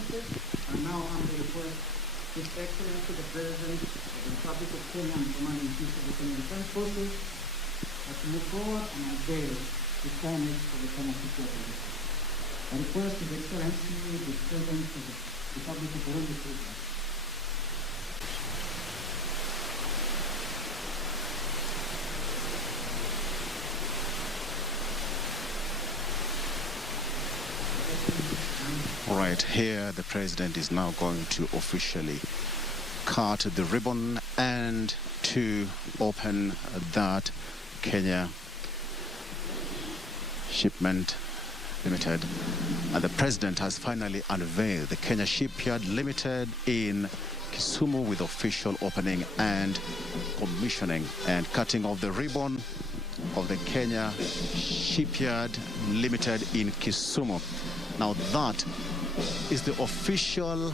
Excellencies, I now humbly request His Excellency the President of the Republic of Kenya and Commander-in-Chief of the Kenyan Defense Forces to move forward and unveil the signage for the Kenya Shipyard. I request His Excellency the President of the Republic of Burundi, please. All right, here the president is now going to officially cut the ribbon and to open that Kenya Shipment Limited. And the president has finally unveiled the Kenya Shipyard Limited in Kisumu with official opening and commissioning and cutting of the ribbon of the Kenya Shipyard Limited in Kisumu. Now that is the official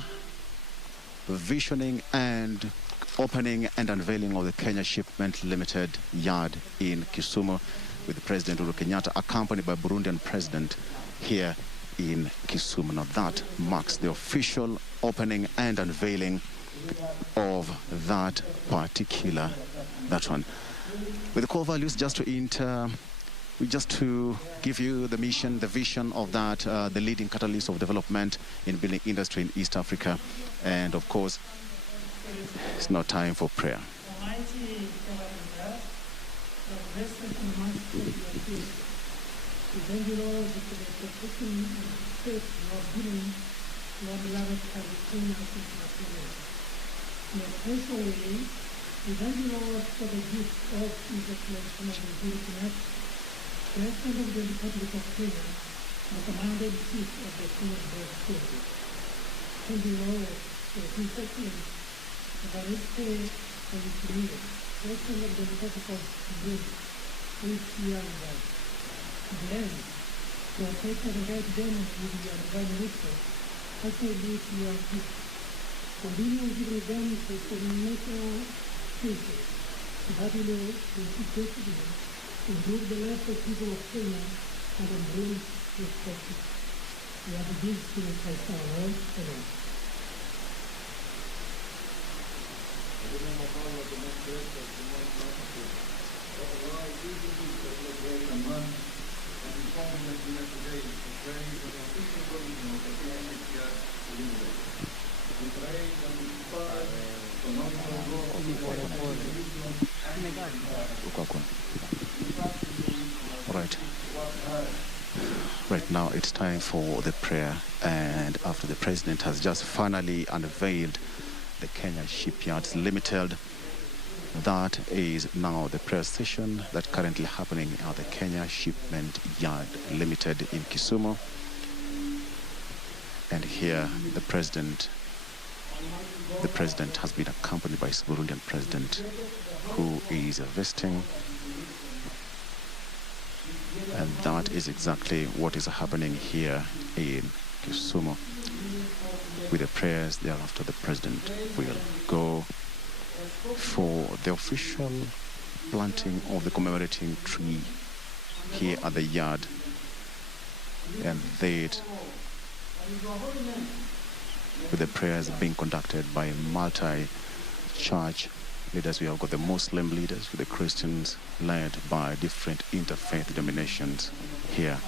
visioning and opening and unveiling of the Kenya Shipment Limited yard in Kisumu with President Uhuru Kenyatta accompanied by Burundian President here in Kisumu. Now that marks the official opening and unveiling of that particular, that one. With the core values, just to give you the mission, the vision of that, the leading catalyst of development in building industry in East Africa. And of course, it's now time for prayer. We thank you, Lord, for the gift of the collection of the President of the Republic of Kenya, the Commander-in-Chief of the Kenyan Defense Forces. Thank you, Lord, for His Excellency, Evariste President of the Republic of Burundi, Shipyards. Then, to take the right then with the Divine Minister, I say this to your gift. Continue giving them the coordination cases, to have you know, improve the life of people of Kenya and embrace perspective. We have this through Christ our Lord. Amen. Right now it's time for the prayer, and after the president has just finally unveiled the Kenya Shipyards Limited, that is now the prayer session that currently happening at the Kenya Shipment Yard Limited in Kisumu. And here the president has been accompanied by his Burundian president, who is vesting. And that is exactly what is happening here in Kisumu. With the prayers, thereafter the president will go for the official planting of the commemorating tree here at the yard. And that, with the prayers being conducted by multi-church leaders. We have got the Muslim leaders, with the Christians led by different interfaith denominations here.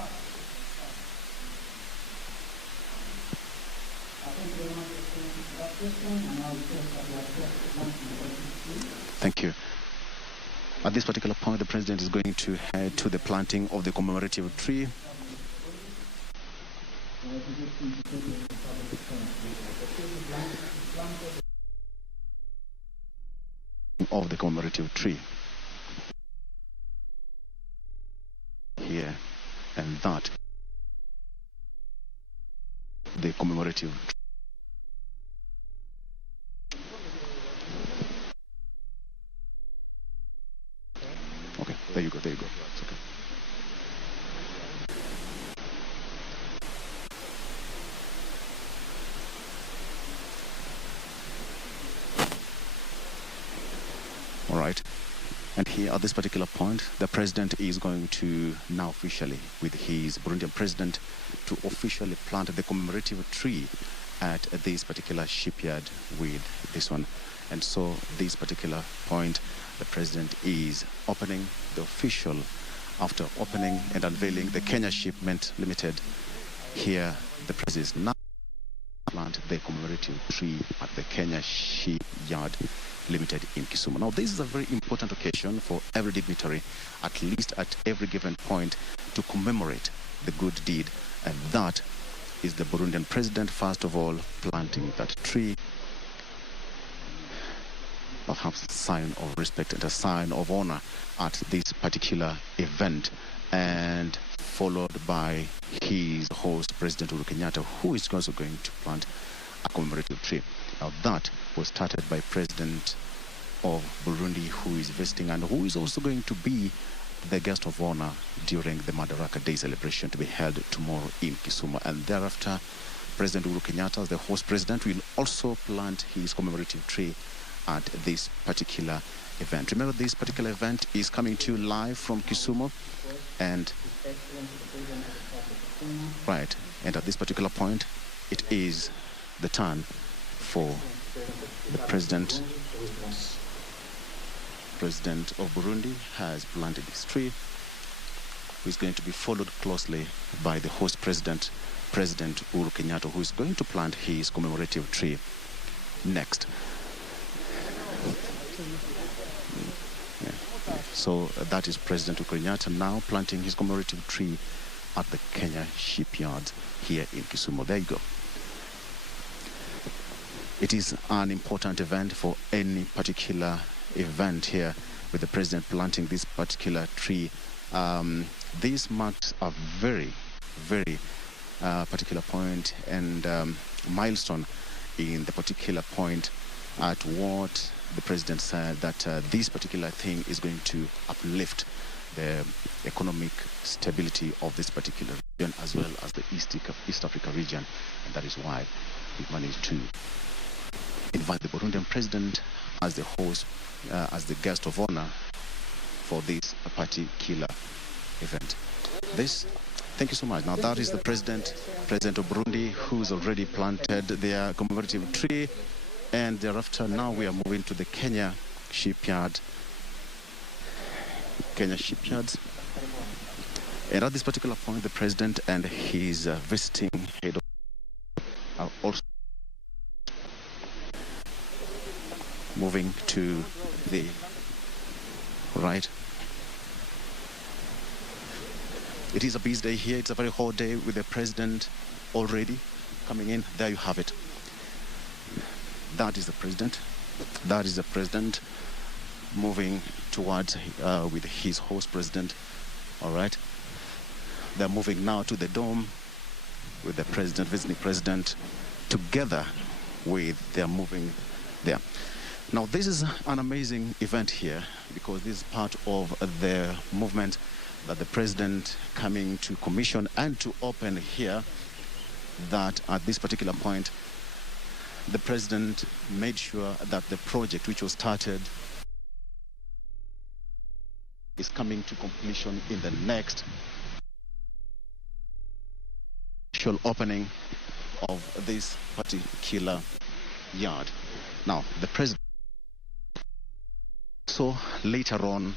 Thank you. At this particular point, the president is going to head to the planting of the commemorative tree. Of the commemorative tree here, and that the commemorative tree. Okay, there you go, it's okay. All right. And here at this particular point, the president is going to now officially, with his Burundian president, to officially plant the commemorative tree at this particular shipyard with this one. And so this particular point, the president is opening the official, after opening and unveiling the Kenya Shipment Limited. Here, the president is now plant the commemorative tree at the Kenya Shipyard Limited in Kisumu. Now, this is a very important occasion for every dignitary, at least at every given point, to commemorate the good deed, and that is the Burundian president, first of all, planting that tree, perhaps a sign of respect and a sign of honor at this particular event, and followed by his host, President Uhuru Kenyatta, who is also going to plant a commemorative tree. Now, that was started by President of Burundi, who is visiting and who is also going to be the guest of honor during the Madaraka Day celebration to be held tomorrow in Kisumu. And thereafter, President Uhuru Kenyatta, as the host president, will also plant his commemorative tree at this particular event. Remember, this particular event is coming to you live from Kisumu, and right, and at this particular point, it is the turn for the president of Burundi has planted this tree, who is going to be followed closely by the host president, President Uhuru Kenyatta, who is going to plant his commemorative tree next. Yeah. So that is President Uhuru Kenyatta now planting his commemorative tree at the Kenya Shipyard here in Kisumu. There you go. It is an important event for any particular event here with the president planting this particular tree. This marks a very, very particular point and milestone in the particular point at what the president said that this particular thing is going to uplift the economic stability of this particular region as well as the East Africa region. And that is why we managed to invite the Burundian president as the host, as the guest of honor for this particular event. Thank you so much. Now that is the president of Burundi, who's already planted their commemorative tree, and thereafter now we are moving to the Kenya Shipyards. And at this particular point, the president and his visiting head are also moving to the right. It is a busy day here. It's a very hot day with the president already coming in. There you have it. That is the president. That is the president moving towards with his host president. All right. They're moving now to the dome with the president, visiting president, together with they're moving there. Now, this is an amazing event here because this is part of the movement that the president coming to commission and to open here, that at this particular point, the president made sure that the project which was started is coming to completion in the next official opening of this particular yard. Now, the president so later on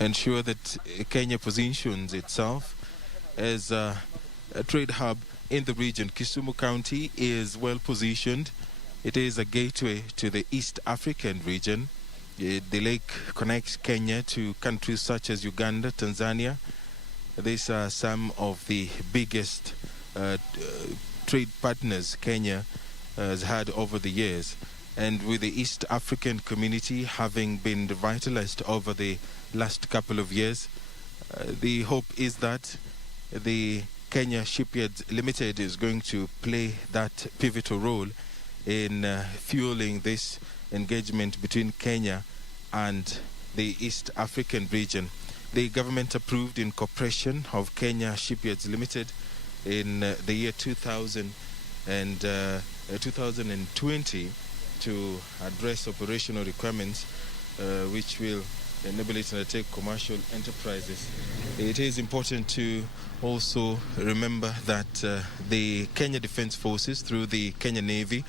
ensure that Kenya positions itself as a trade hub in the region. Kisumu County is well positioned. It is a gateway to the East African region. The lake connects Kenya to countries such as Uganda, Tanzania. These are some of the biggest trade partners Kenya has had over the years. And with the East African community having been revitalized over the last couple of years, the hope is that the Kenya Shipyards Limited is going to play that pivotal role in fueling this engagement between Kenya and the East African region. The government approved incorporation of Kenya Shipyards Limited in the year 2020 to address operational requirements which will enable it to undertake commercial enterprises. It is important to also remember that the Kenya Defence Forces, through the Kenya Navy,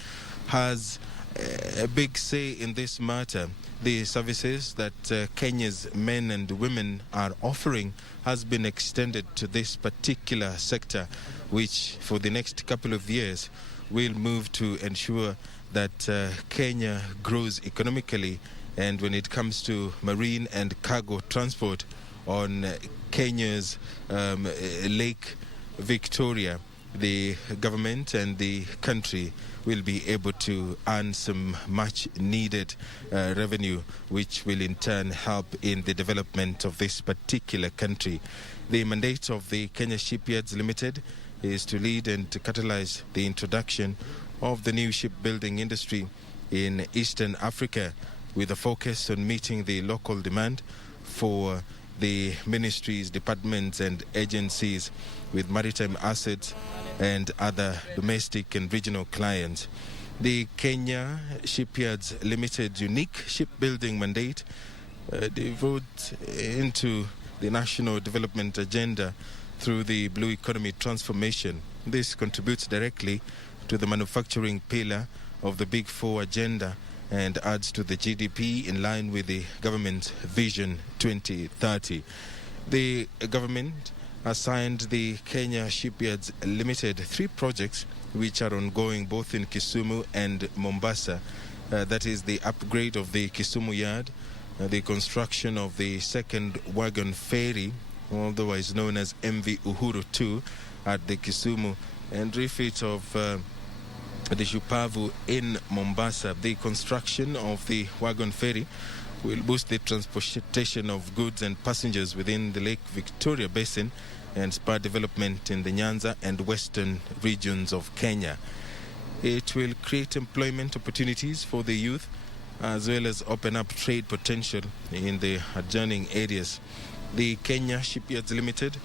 has a big say in this matter. The services that Kenya's men and women are offering has been extended to this particular sector, which for the next couple of years will move to ensure that Kenya grows economically. And when it comes to marine and cargo transport on Kenya's Lake Victoria, the government and the country will be able to earn some much needed revenue, which will in turn help in the development of this particular country. The mandate of the Kenya Shipyards Limited is to lead and to catalyze the introduction of the new shipbuilding industry in Eastern Africa, with a focus on meeting the local demand for the ministries, departments and agencies with maritime assets and other domestic and regional clients. The Kenya Shipyards Limited unique shipbuilding mandate devotes into the national development agenda through the blue economy transformation. This contributes directly to the manufacturing pillar of the Big Four agenda and adds to the GDP in line with the government's Vision 2030. The government assigned the Kenya Shipyards Limited 3 projects which are ongoing both in Kisumu and Mombasa. That is the upgrade of the Kisumu yard, the construction of the second wagon ferry, otherwise known as MV Uhuru 2 at the Kisumu, and refit of the Shupavu in Mombasa. The construction of the wagon ferry will boost the transportation of goods and passengers within the Lake Victoria Basin and spur development in the Nyanza and western regions of Kenya. It will create employment opportunities for the youth as well as open up trade potential in the adjoining areas. The Kenya Shipyards Limited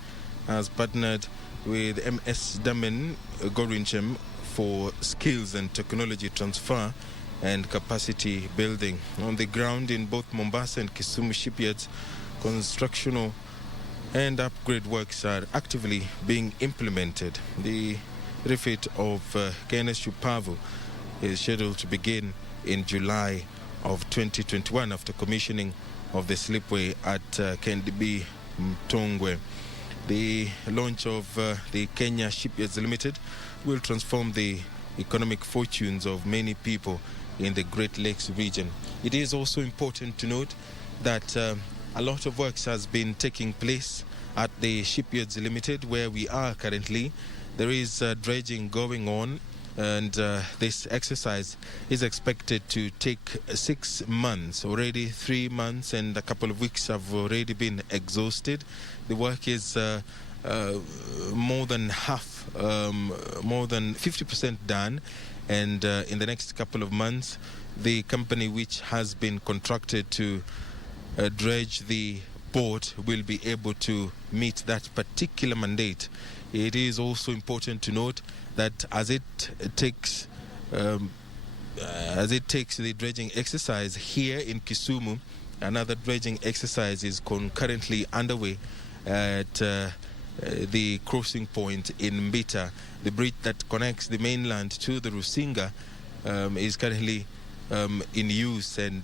has partnered with MS Damen Gorinchem for skills and technology transfer and capacity building. On the ground in both Mombasa and Kisumu shipyards, constructional and upgrade works are actively being implemented. The refit of KNS Shupavu is scheduled to begin in July of 2021 after commissioning of the slipway at KNDB Mtongwe. The launch of the Kenya Shipyards Limited will transform the economic fortunes of many people in the Great Lakes region. It is also important to note that a lot of works has been taking place at the Shipyards Limited where we are currently. There is dredging going on, and this exercise is expected to take 6 months. Already 3 months and a couple of weeks have already been exhausted. The work is more than 50% done, and in the next couple of months the company which has been contracted to dredge the port will be able to meet that particular mandate. It is also important to note that as it takes the dredging exercise here in Kisumu, another dredging exercise is concurrently underway at the crossing point in Mbita. The bridge that connects the mainland to the Rusinga is currently in use, and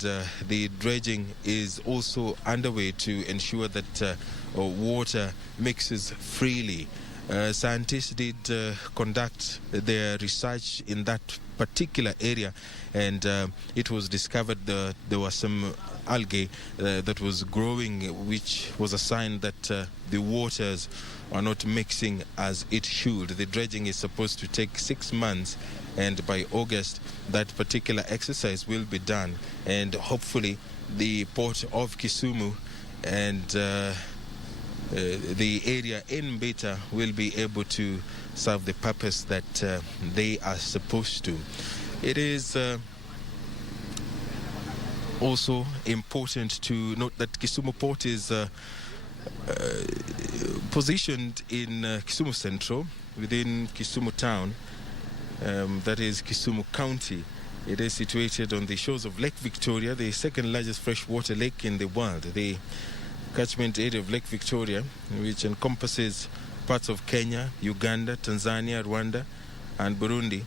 the dredging is also underway to ensure that water mixes freely. Scientists did conduct their research in that particular area, and it was discovered that there was some algae that was growing, which was a sign that the waters are not mixing as it should. The dredging is supposed to take 6 months, and by August that particular exercise will be done, and hopefully the port of Kisumu and the area in Mbita will be able to serve the purpose that they are supposed to. It is also important to note that Kisumu Port is positioned in Kisumu Central, within Kisumu Town, that is Kisumu County. It is situated on the shores of Lake Victoria, the second largest freshwater lake in the world. The catchment area of Lake Victoria, which encompasses parts of Kenya, Uganda, Tanzania, Rwanda, and Burundi,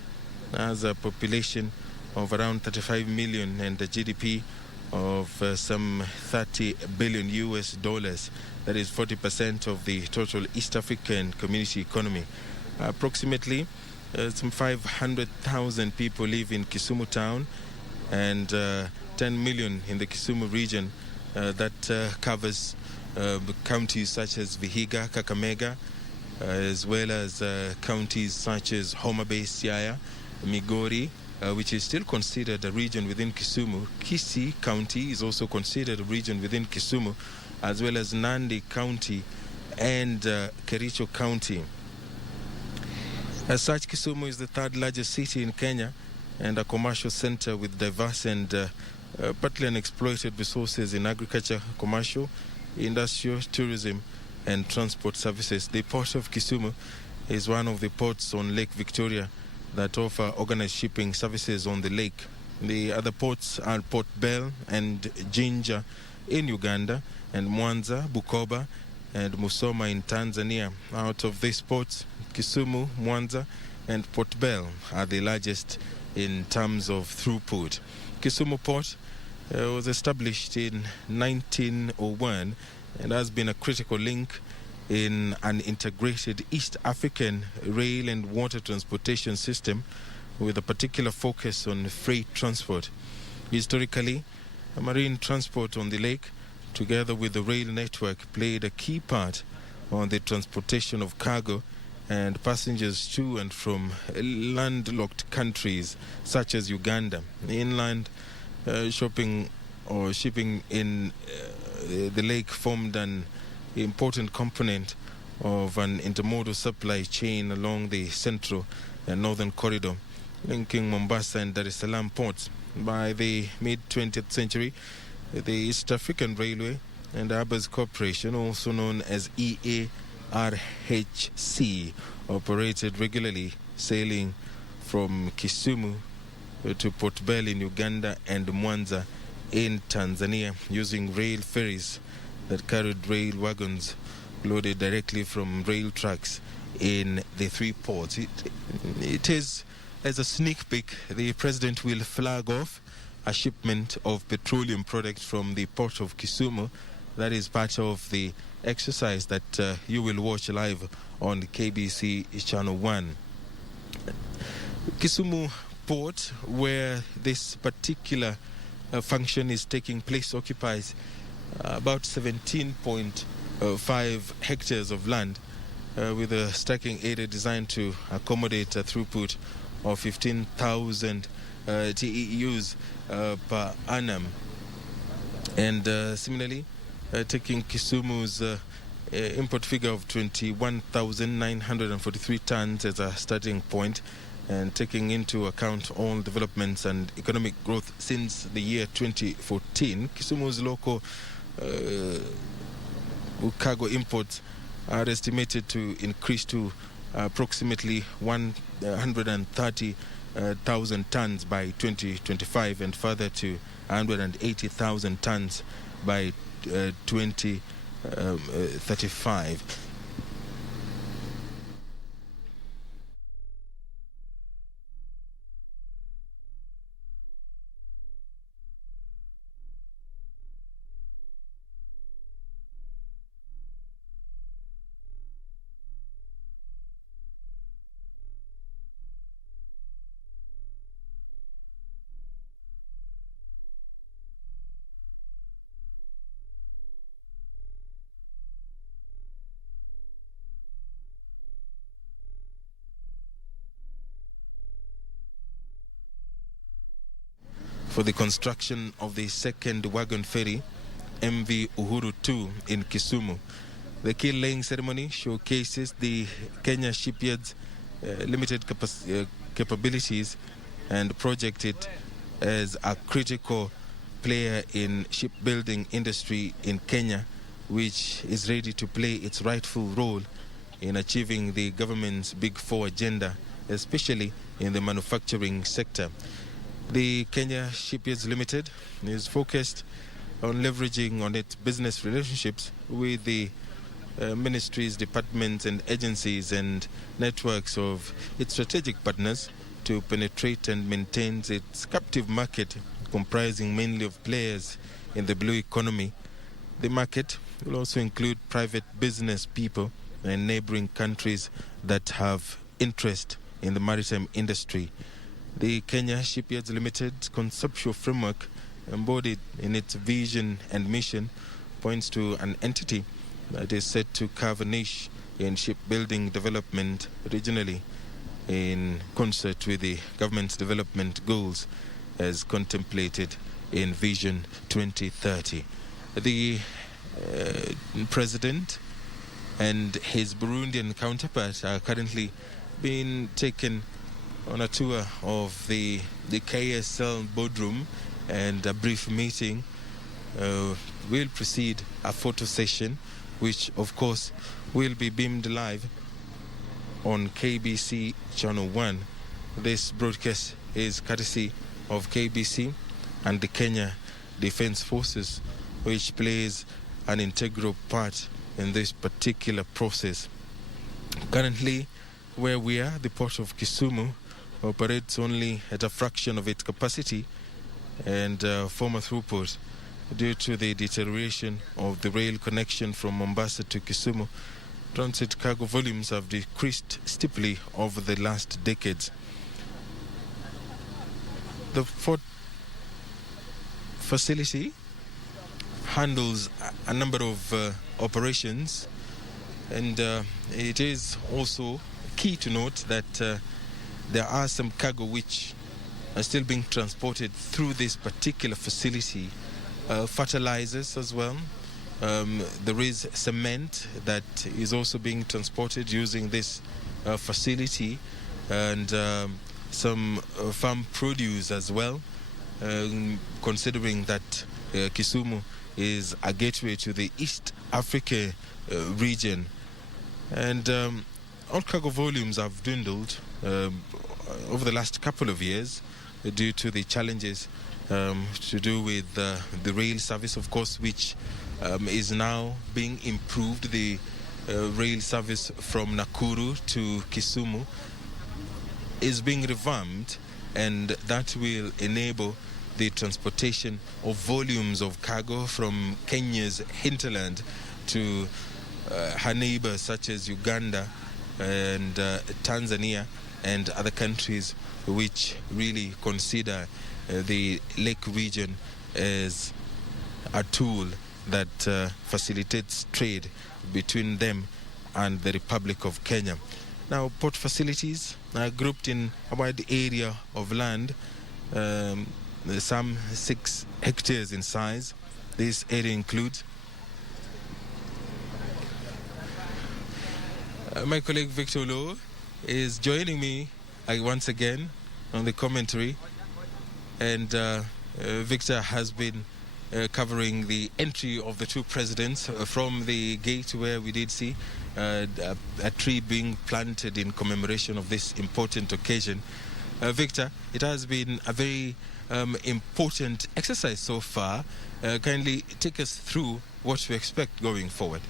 has a population of around 35 million and a GDP of some 30 billion US dollars. That is 40% of the total East African community economy. Approximately some 500,000 people live in Kisumu Town, and 10 million in the Kisumu region. That covers counties such as Vihiga, Kakamega, as well as counties such as Homa Bay, Siaya, Migori, which is still considered a region within Kisumu. Kisii County is also considered a region within Kisumu, as well as Nandi County and Kericho County. As such, Kisumu is the third largest city in Kenya and a commercial center with diverse and partly unexploited resources in agriculture, commercial, industrial, tourism, and transport services. The port of Kisumu is one of the ports on Lake Victoria that offer organized shipping services on the lake. The other ports are Port Bell and Jinja in Uganda, and Mwanza, Bukoba, and Musoma in Tanzania. Out of these ports, Kisumu, Mwanza, and Port Bell are the largest in terms of throughput. Kisumu Port was established in 1901 and has been a critical link in an integrated East African rail and water transportation system with a particular focus on freight transport. Historically, marine transport on the lake, together with the rail network, played a key part on the transportation of cargo and passengers to and from landlocked countries such as Uganda. Inland shipping in the lake formed an important component of an intermodal supply chain along the central and northern corridor linking Mombasa and Dar es Salaam ports. By the mid-20th century, the East African Railway and Harbours Corporation, also known as EARHC, operated regularly, sailing from Kisumu to Port Bell in Uganda and Mwanza in Tanzania, using rail ferries that carried rail wagons loaded directly from rail tracks in the three ports. It is, as a sneak peek, the President will flag off a shipment of petroleum products from the port of Kisumu. That is part of the exercise that you will watch live on KBC Channel 1. Kisumu Port, where this particular function is taking place, occupies about 17.5 hectares of land with a stacking area designed to accommodate a throughput of 15,000 TEUs per annum. And similarly, taking Kisumu's import figure of 21,943 tons as a starting point, and taking into account all developments and economic growth since the year 2014, Kisumu's local cargo imports are estimated to increase to approximately 130,000 tons by 2025 and further to 180,000 tons by 2035. for the construction of the second wagon ferry, MV Uhuru 2 in Kisumu. The keel laying ceremony showcases the Kenya Shipyards limited capabilities and projected as a critical player in shipbuilding industry in Kenya, which is ready to play its rightful role in achieving the government's Big Four agenda, especially in the manufacturing sector. The Kenya Shipyards Limited is focused on leveraging on its business relationships with the ministries, departments and agencies and networks of its strategic partners to penetrate and maintain its captive market, comprising mainly of players in the blue economy. The market will also include private business people and neighboring countries that have interest in the maritime industry. The Kenya Shipyards Limited conceptual framework, embodied in its vision and mission, points to an entity that is set to carve a niche in shipbuilding development regionally in concert with the government's development goals as contemplated in Vision 2030. The president and his Burundian counterpart are currently being taken on a tour of the KSL boardroom, and a brief meeting will precede a photo session, which of course will be beamed live on KBC Channel 1. This broadcast is courtesy of KBC and the Kenya Defence Forces, which plays an integral part in this particular process. Currently, where we are, the port of Kisumu operates only at a fraction of its capacity and former throughput due to the deterioration of the rail connection from Mombasa to Kisumu. Transit cargo volumes have decreased steeply over the last decades. The port facility handles a number of operations, and it is also key to note that there are some cargo which are still being transported through this particular facility, fertilizers as well. There is cement that is also being transported using this facility, and some farm produce as well, considering that Kisumu is a gateway to the East Africa region. And all cargo volumes have dwindled over the last couple of years due to the challenges to do with the rail service, of course, which is now being improved. The rail service from Nakuru to Kisumu is being revamped, and that will enable the transportation of volumes of cargo from Kenya's hinterland to her neighbors such as Uganda and Tanzania and other countries which really consider the lake region as a tool that facilitates trade between them and the Republic of Kenya. Now, port facilities are grouped in a wide area of land, some 6 hectares in size. This area includes my colleague Victor Lowe is joining me once again on the commentary, and Victor has been covering the entry of the 2 presidents from the gate where we did see a tree being planted in commemoration of this important occasion. Victor, it has been a very important exercise so far. Kindly take us through what to expect going forward.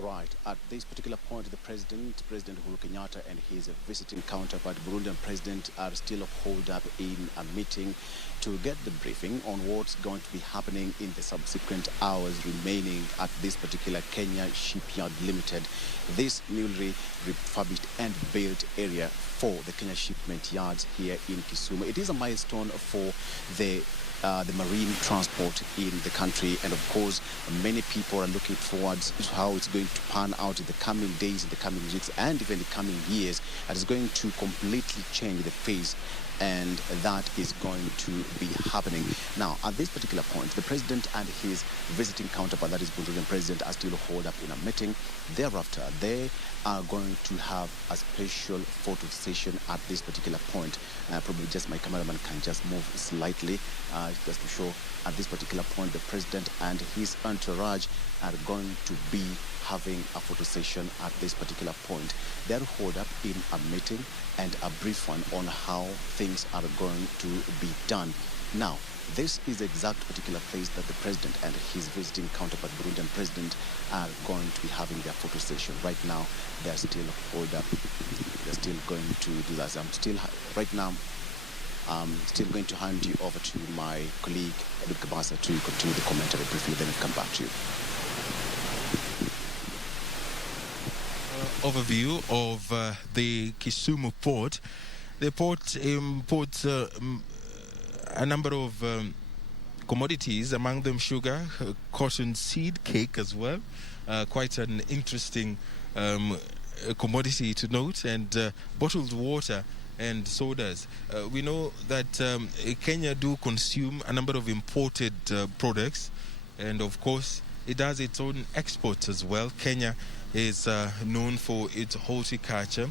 Right. At this particular point, the President Uhuru Kenyatta, and his visiting counterpart, Burundian President, are still holed up in a meeting to get the briefing on what's going to be happening in the subsequent hours remaining at this particular Kenya Shipyard Limited, this newly refurbished and built area for the Kenya shipment yards here in Kisumu. It is a milestone for the the marine transport in the country. And of course, many people are looking forward to how it's going to pan out in the coming days, in the coming weeks, and even the coming years. It is going to completely change the face, and that is going to be happening. Now, at this particular point, the president and his visiting counterpart, that is Burundian president, are still holed up in a meeting. Thereafter, they are going to have a special photo session at this particular point. Probably just my cameraman can just move slightly just to show at this particular point the president and his entourage are going to be having a photo session at this particular point. They're holed up in a meeting and a brief one on how things are going to be done. Now, this is the exact particular place that the president and his visiting counterpart, Burundian president, are going to be having their photo session. Right now, they're still holed up. They're still going to do that. Right now, I'm still going to hand you over to my colleague, Edward Kabasa, to continue the commentary briefly, then I'll come back to you. Overview of the Kisumu port. The port imports a number of commodities, among them sugar, cotton seed, cake as well. Quite an interesting commodity to note, and bottled water and sodas. We know that Kenya do consume a number of imported products, and of course it does its own exports as well. Kenya is known for its horticulture.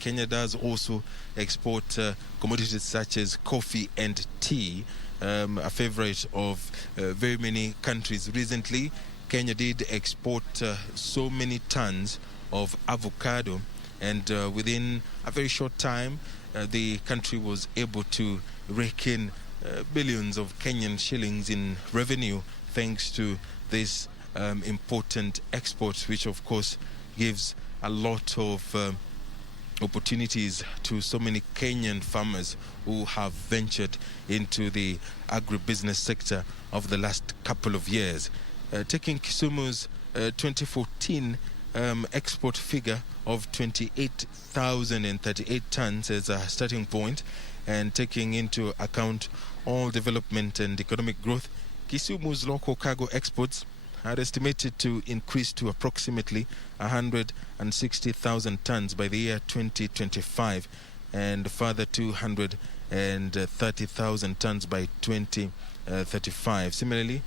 Kenya does also export commodities such as coffee and tea, a favorite of very many countries. Recently, Kenya did export so many tons of avocado, and within a very short time, the country was able to rake in billions of Kenyan shillings in revenue thanks to this important export, which of course gives a lot of opportunities to so many Kenyan farmers who have ventured into the agribusiness sector over the last couple of years. Taking Kisumu's 2014 export figure of 28,038 tons as a starting point, and taking into account all development and economic growth, Kisumu's local cargo exports are estimated to increase to approximately 160,000 tons by the year 2025, and further 230,000 tons by 2035. Similarly,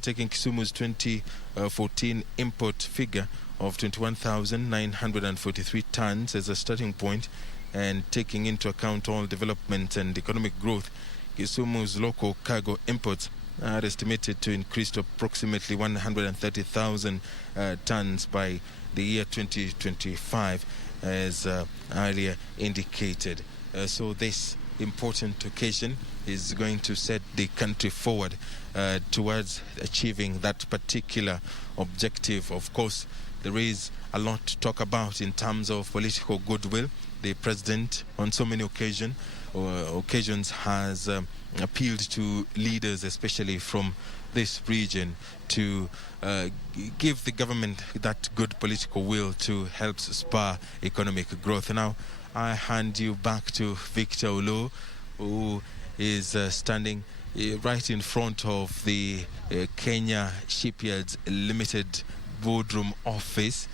taking Kisumu's 2014 import figure of 21,943 tons as a starting point, and taking into account all development and economic growth, Kisumu's local cargo imports are estimated to increase to approximately 130,000 tons by the year 2025, as earlier indicated. So this important occasion is going to set the country forward towards achieving that particular objective. Of course, there is a lot to talk about in terms of political goodwill. The president, on so many occasions, has appealed to leaders, especially from this region, to give the government that good political will to help spur economic growth. Now, I hand you back to Victor Olo, who is standing right in front of the Kenya Shipyards Limited boardroom office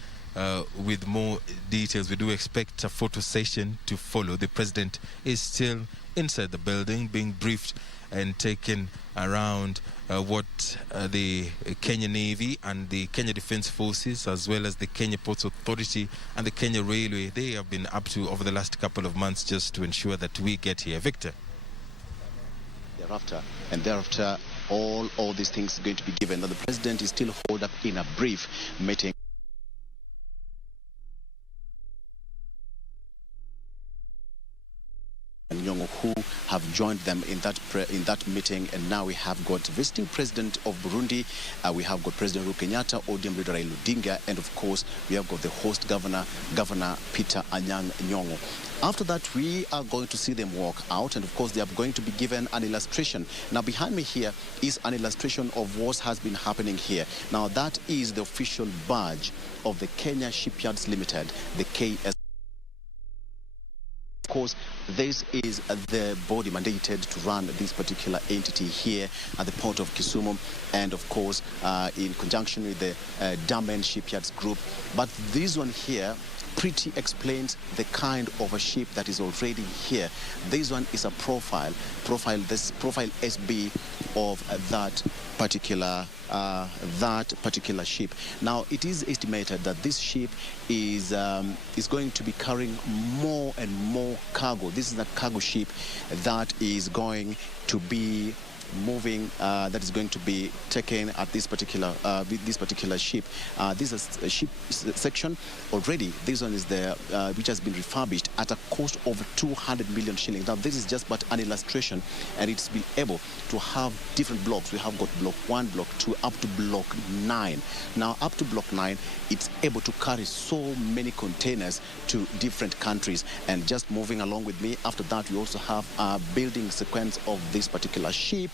with more details. We do expect a photo session to follow. The president is still inside the building, being briefed and taken around what the Kenya Navy and the Kenya Defence Forces, as well as the Kenya Ports Authority and the Kenya Railway, they have been up to over the last couple of months just to ensure that we get here. Victor. Thereafter, all these things are going to be given. Now, the president is still holed up in a brief meeting. Who have joined them in that meeting, and now we have got visiting president of Burundi, we have got President Uhuru Kenyatta, ODM leader Raila Odinga, and of course we have got the host governor Peter Anyang' Nyong'o. After that, we are going to see them walk out, and of course they are going to be given an illustration. Now, behind me here is an illustration of what has been happening here. Now, that is the official badge of the Kenya Shipyards Limited, the KS. Of course, this is the body mandated to run this particular entity here at the port of Kisumu, and of course, in conjunction with the Damen Shipyards group. But this one here pretty explains the kind of a ship that is already here. This one is a profile SB of that particular ship. Now, it is estimated that this ship is going to be carrying more and more cargo. This is a cargo ship that is going to be moving, that is going to be taken at this particular ship. This is a ship section already. This one is there, which has been refurbished at a cost of 200 million shillings. Now, this is just but an illustration, and it's been able to have different blocks. We have got block 1, block 2, up to block 9. Now, up to block 9, it's able to carry so many containers to different countries. And just moving along with me, after that, we also have a building sequence of this particular ship,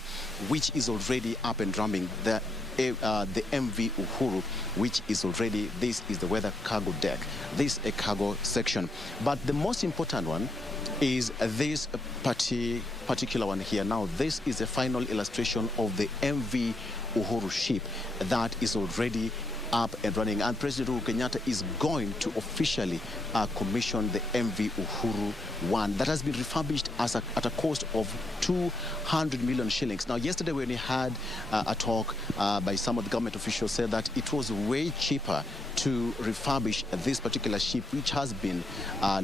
which is already up and running. The MV Uhuru, which is already, this is the weather cargo deck. This is a cargo section. But the most important one is this particular one here. Now, this is a final illustration of the MV Uhuru ship that is already up and running, and President Uhuru Kenyatta is going to officially commission the MV Uhuru 1 that has been refurbished at a cost of 200 million shillings. Now, yesterday when we had a talk by some of the government officials, said that it was way cheaper to refurbish this particular ship, which has been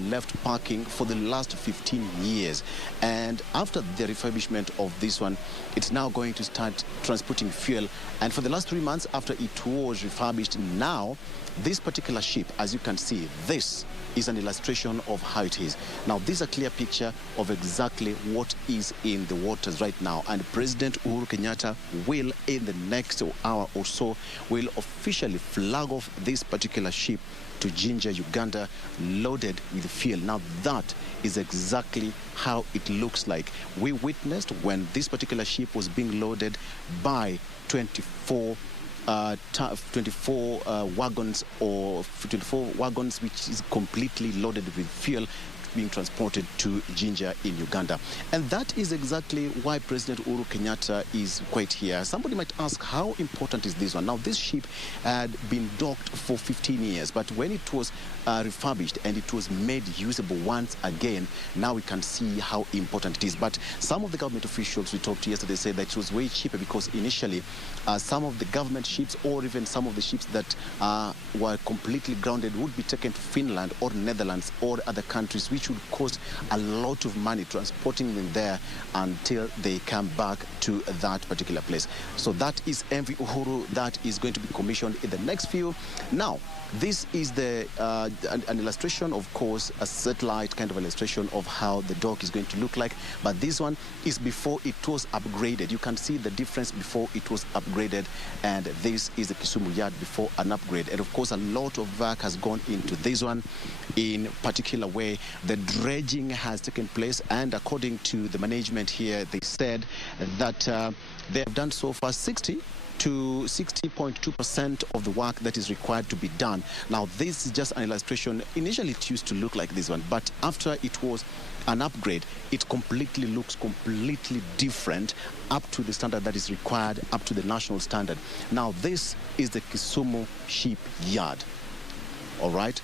left parking for the last 15 years. And after the refurbishment of this one, it's now going to start transporting fuel. And for the last 3 months after it was refurbished, now this particular ship, as you can see, this is an illustration of how it is. Now, this is a clear picture of exactly what is in the waters right now. And President Uhuru Kenyatta will, in the next hour or so, will officially flag off this particular ship to Jinja, Uganda, loaded with fuel. Now, that is exactly how it looks like. We witnessed when this particular ship was being loaded by 24 wagons, which is completely loaded with fuel, being transported to Jinja in Uganda. And that is exactly why President Uhuru Kenyatta is quite here. Somebody might ask, how important is this one? Now, this ship had been docked for 15 years, but when it was refurbished and it was made usable once again, now we can see how important it is. But some of the government officials we talked to yesterday said that it was way cheaper because initially some of the government ships, or even some of the ships that were completely grounded, would be taken to Finland or Netherlands or other countries, which would cost a lot of money transporting them there until they come back to that particular place. So that is MV Uhuru that is going to be commissioned in the next few. Now, this is the an illustration, of course, a satellite kind of illustration of how the dock is going to look like. But this one is before it was upgraded. You can see the difference before it was upgraded, and this is the Kisumu yard before an upgrade. And of course, a lot of work has gone into this one. In particular way, the dredging has taken place, and according to the management here, they said that they have done so far 60 to 60.2% of the work that is required to be done. Now, this is just an illustration. Initially, it used to look like this one, but after it was an upgrade, it completely looks completely different, up to the standard that is required, up to the national standard. Now, this is the Kisumo Shipyard. All right.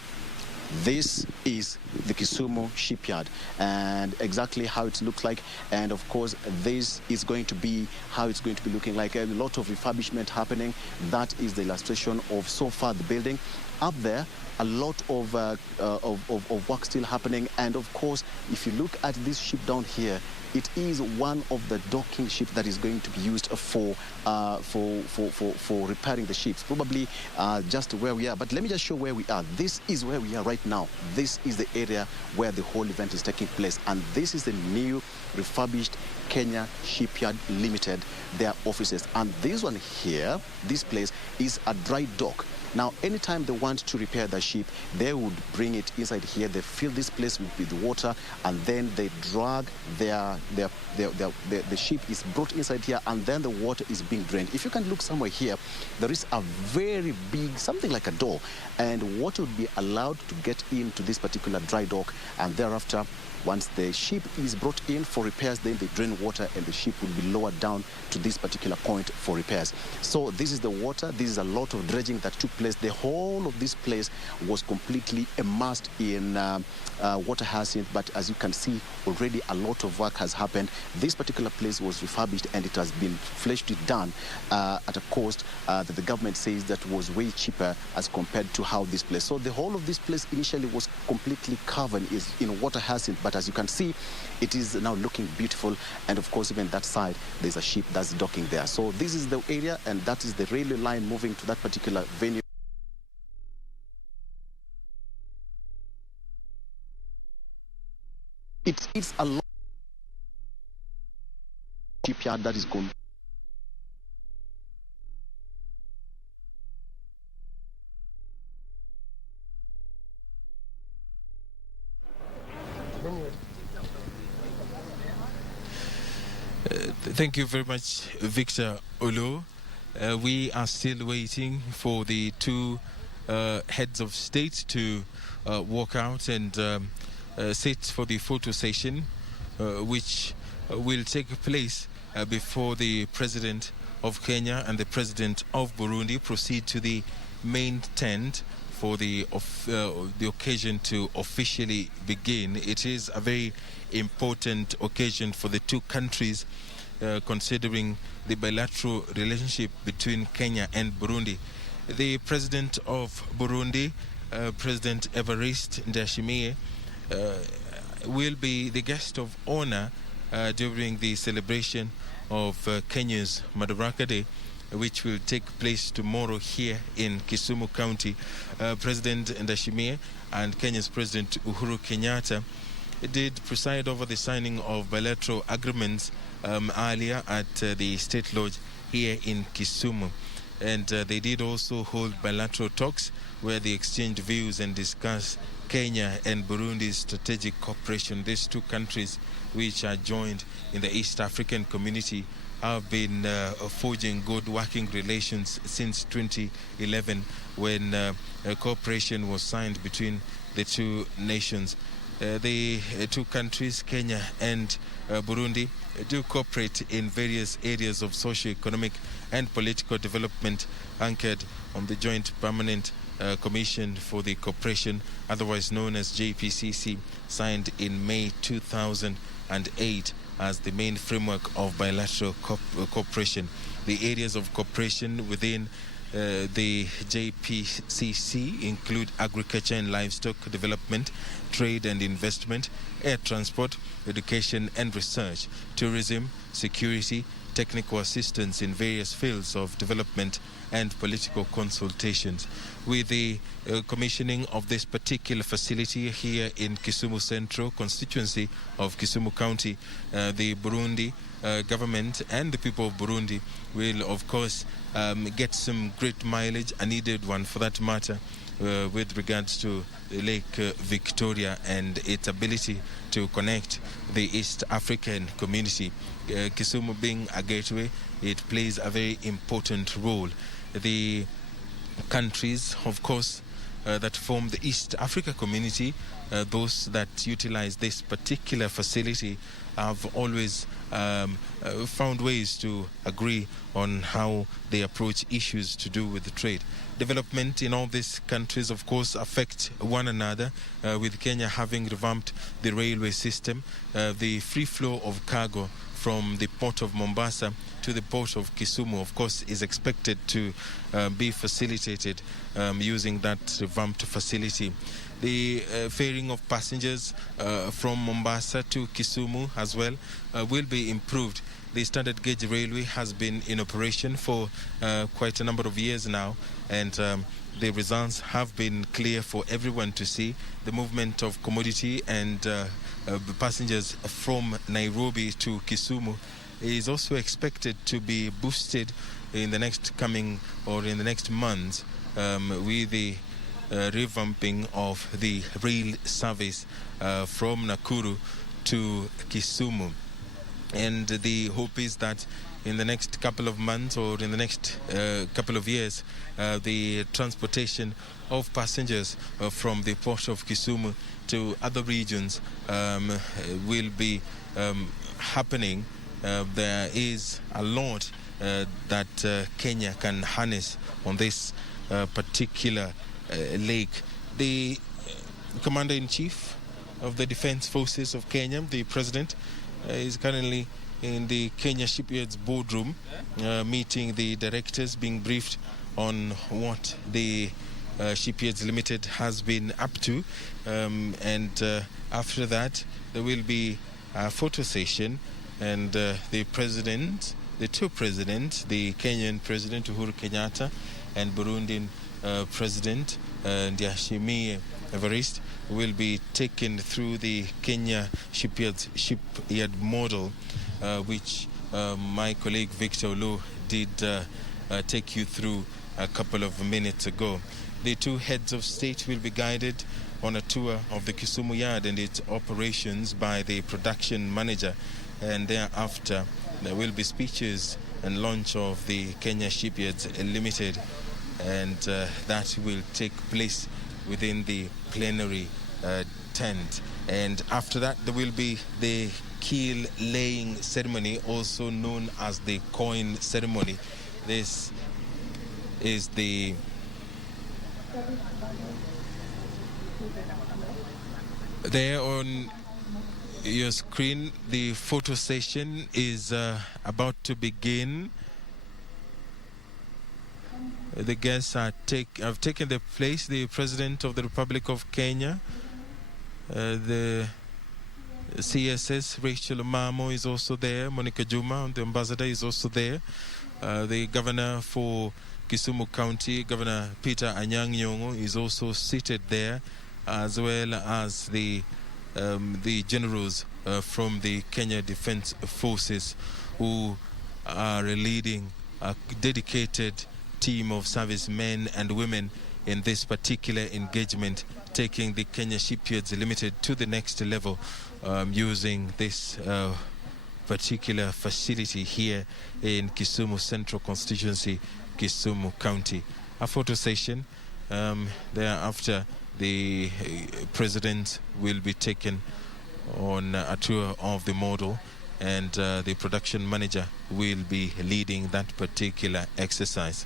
This is the Kisumo Shipyard, and exactly how it looks like. And of course, this is going to be how it's going to be looking like. A lot of refurbishment happening. That is the illustration of so far the building. Up there, a lot of work still happening. And of course, if you look at this ship down here, it is one of the docking ships that is going to be used for repairing the ships. Probably just where we are. But let me just show where we are. This is where we are right now. This is the area where the whole event is taking place. And this is the new refurbished Kenya Shipyard Limited, their offices. And this one here, this place is a dry dock. Now, anytime they want to repair the ship, they would bring it inside here. They fill this place with water, and then they drag the ship is brought inside here, and then the water is being drained. If you can look somewhere here, there is a very big, something like a door, and water would be allowed to get into this particular dry dock, and thereafter Once the ship is brought in for repairs, then they drain water and the ship will be lowered down to this particular point for repairs. So this is the water. This is a lot of dredging that took place. The whole of this place was completely immersed in water hyacinth, but as you can see, already a lot of work has happened. This particular place was refurbished and it has been fleshed done at a cost that the government says that was way cheaper as compared to how this place. So the whole of this place initially was completely covered in water hyacinth, but as you can see, it is now looking beautiful. And of course, even that side, there's a ship that's docking there. So this is the area, and that is the railway line moving to that particular venue. It's a lot shipyard that is going. Thank you very much, Victor Olo. We are still waiting for the two heads of state to walk out and sit for the photo session, which will take place before the President of Kenya and the President of Burundi proceed to the main tent for the occasion to officially begin. It is a very important occasion for the two countries, considering the bilateral relationship between Kenya and Burundi. The President of Burundi, President Evariste Ndayishimiye, will be the guest of honor during the celebration of Kenya's Madaraka Day, which will take place tomorrow here in Kisumu County. President Ndayishimiye and Kenya's President Uhuru Kenyatta did preside over the signing of bilateral agreements earlier at the State Lodge here in Kisumu. And they did also hold bilateral talks where they exchanged views and discussed Kenya and Burundi's strategic cooperation. These two countries, which are joined in the East African community, have been forging good working relations since 2011, when cooperation was signed between the two nations. The two countries, Kenya and Burundi, do cooperate in various areas of socio-economic and political development, anchored on the Joint Permanent Commission for the Cooperation, otherwise known as JPCC, signed in May 2008 as the main framework of bilateral cooperation. The areas of cooperation within the JPCC include agriculture and livestock development, trade and investment, air transport, education and research, tourism, security, technical assistance in various fields of development, and political consultations. With the commissioning of this particular facility here in Kisumu Central constituency of Kisumu County, the Burundi government and the people of Burundi will, of course, get some great mileage, a needed one for that matter, with regards to Lake Victoria and its ability to connect the East African community. Kisumu being a gateway, it plays a very important role. The countries, of course, that form the East Africa community, those that utilize this particular facility, have always found ways to agree on how they approach issues to do with the trade. Development in all these countries, of course, affect one another, with Kenya having revamped the railway system. The free flow of cargo from the port of Mombasa to the port of Kisumu, of course, is expected to be facilitated using that revamped facility. The ferrying of passengers from Mombasa to Kisumu as well will be improved. The standard gauge railway has been in operation for quite a number of years now, and the results have been clear for everyone to see. The movement of commodity and passengers from Nairobi to Kisumu is also expected to be boosted in the next months with the revamping of the rail service from Nakuru to Kisumu. And the hope is that in the next couple of months or in the next couple of years, the transportation of passengers from the port of Kisumu to other regions will be happening. There is a lot that Kenya can harness on this particular lake. The Commander-in-Chief of the Defense Forces of Kenya, the President, is currently in the Kenya Shipyards boardroom, meeting the directors, being briefed on what the Shipyards Limited has been up to. And after that, there will be a photo session, and the two presidents, the Kenyan President Uhuru Kenyatta and Burundian President Ndayishimiye Evariste, will be taken through the Kenya Shipyard model, which my colleague Victor Olu did take you through a couple of minutes ago. The two heads of state will be guided on a tour of the Kisumu yard and its operations by the production manager, and thereafter there will be speeches and launch of the Kenya Shipyards Limited, and that will take place within the plenary tent. And after that, there will be the keel laying ceremony, also known as the coin ceremony. This is the there on your screen. The photo session is about to begin. The guests have taken their place. The President of the Republic of Kenya, the CSS Rachel Mamo is also there. Monica Juma, the ambassador, is also there. The governor for Kisumu County, Governor Peter Anyang' Nyong'o, is also seated there, as well as the generals from the Kenya Defense Forces, who are leading a dedicated team of servicemen and women in this particular engagement, taking the Kenya Shipyards Limited to the next level, using this particular facility here in Kisumu Central Constituency, Kisumu County. A photo session. Thereafter, the president will be taken on a tour of the model, and the production manager will be leading that particular exercise.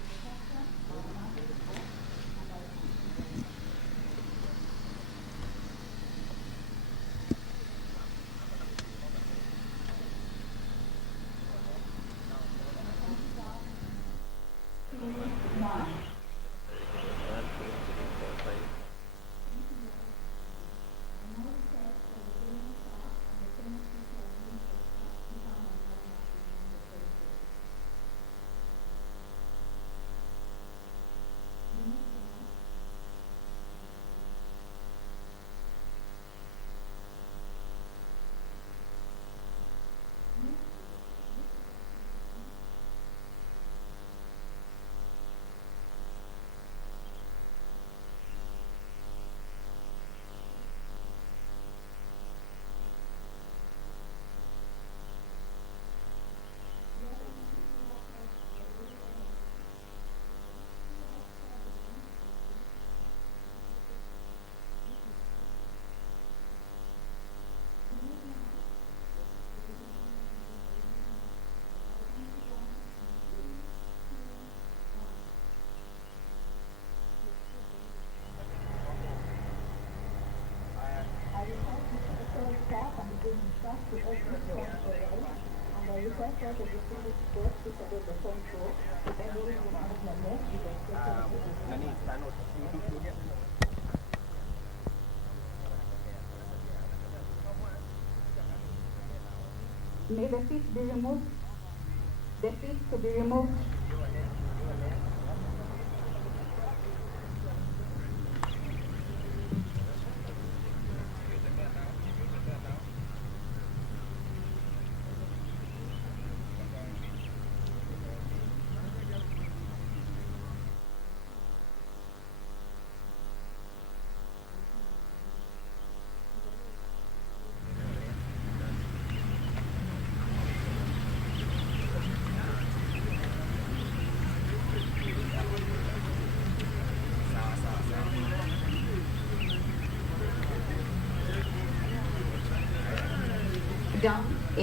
May the seat be removed. The seat to be removed.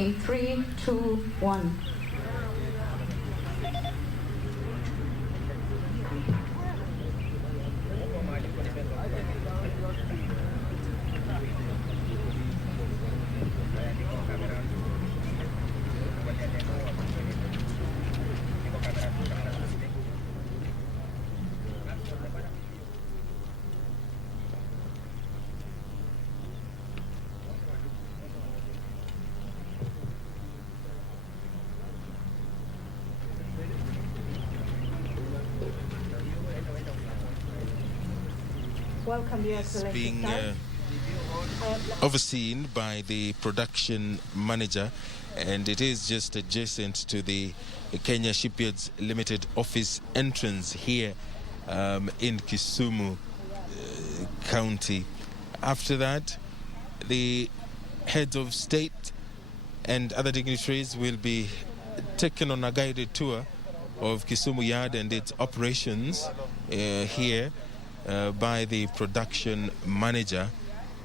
in 3, 2, 1. Welcome, Your Excellency. Being overseen by the production manager, and it is just adjacent to the Kenya Shipyards Limited office entrance here in Kisumu County. After that, the heads of state and other dignitaries will be taken on a guided tour of Kisumu Yard and its operations here by the production manager,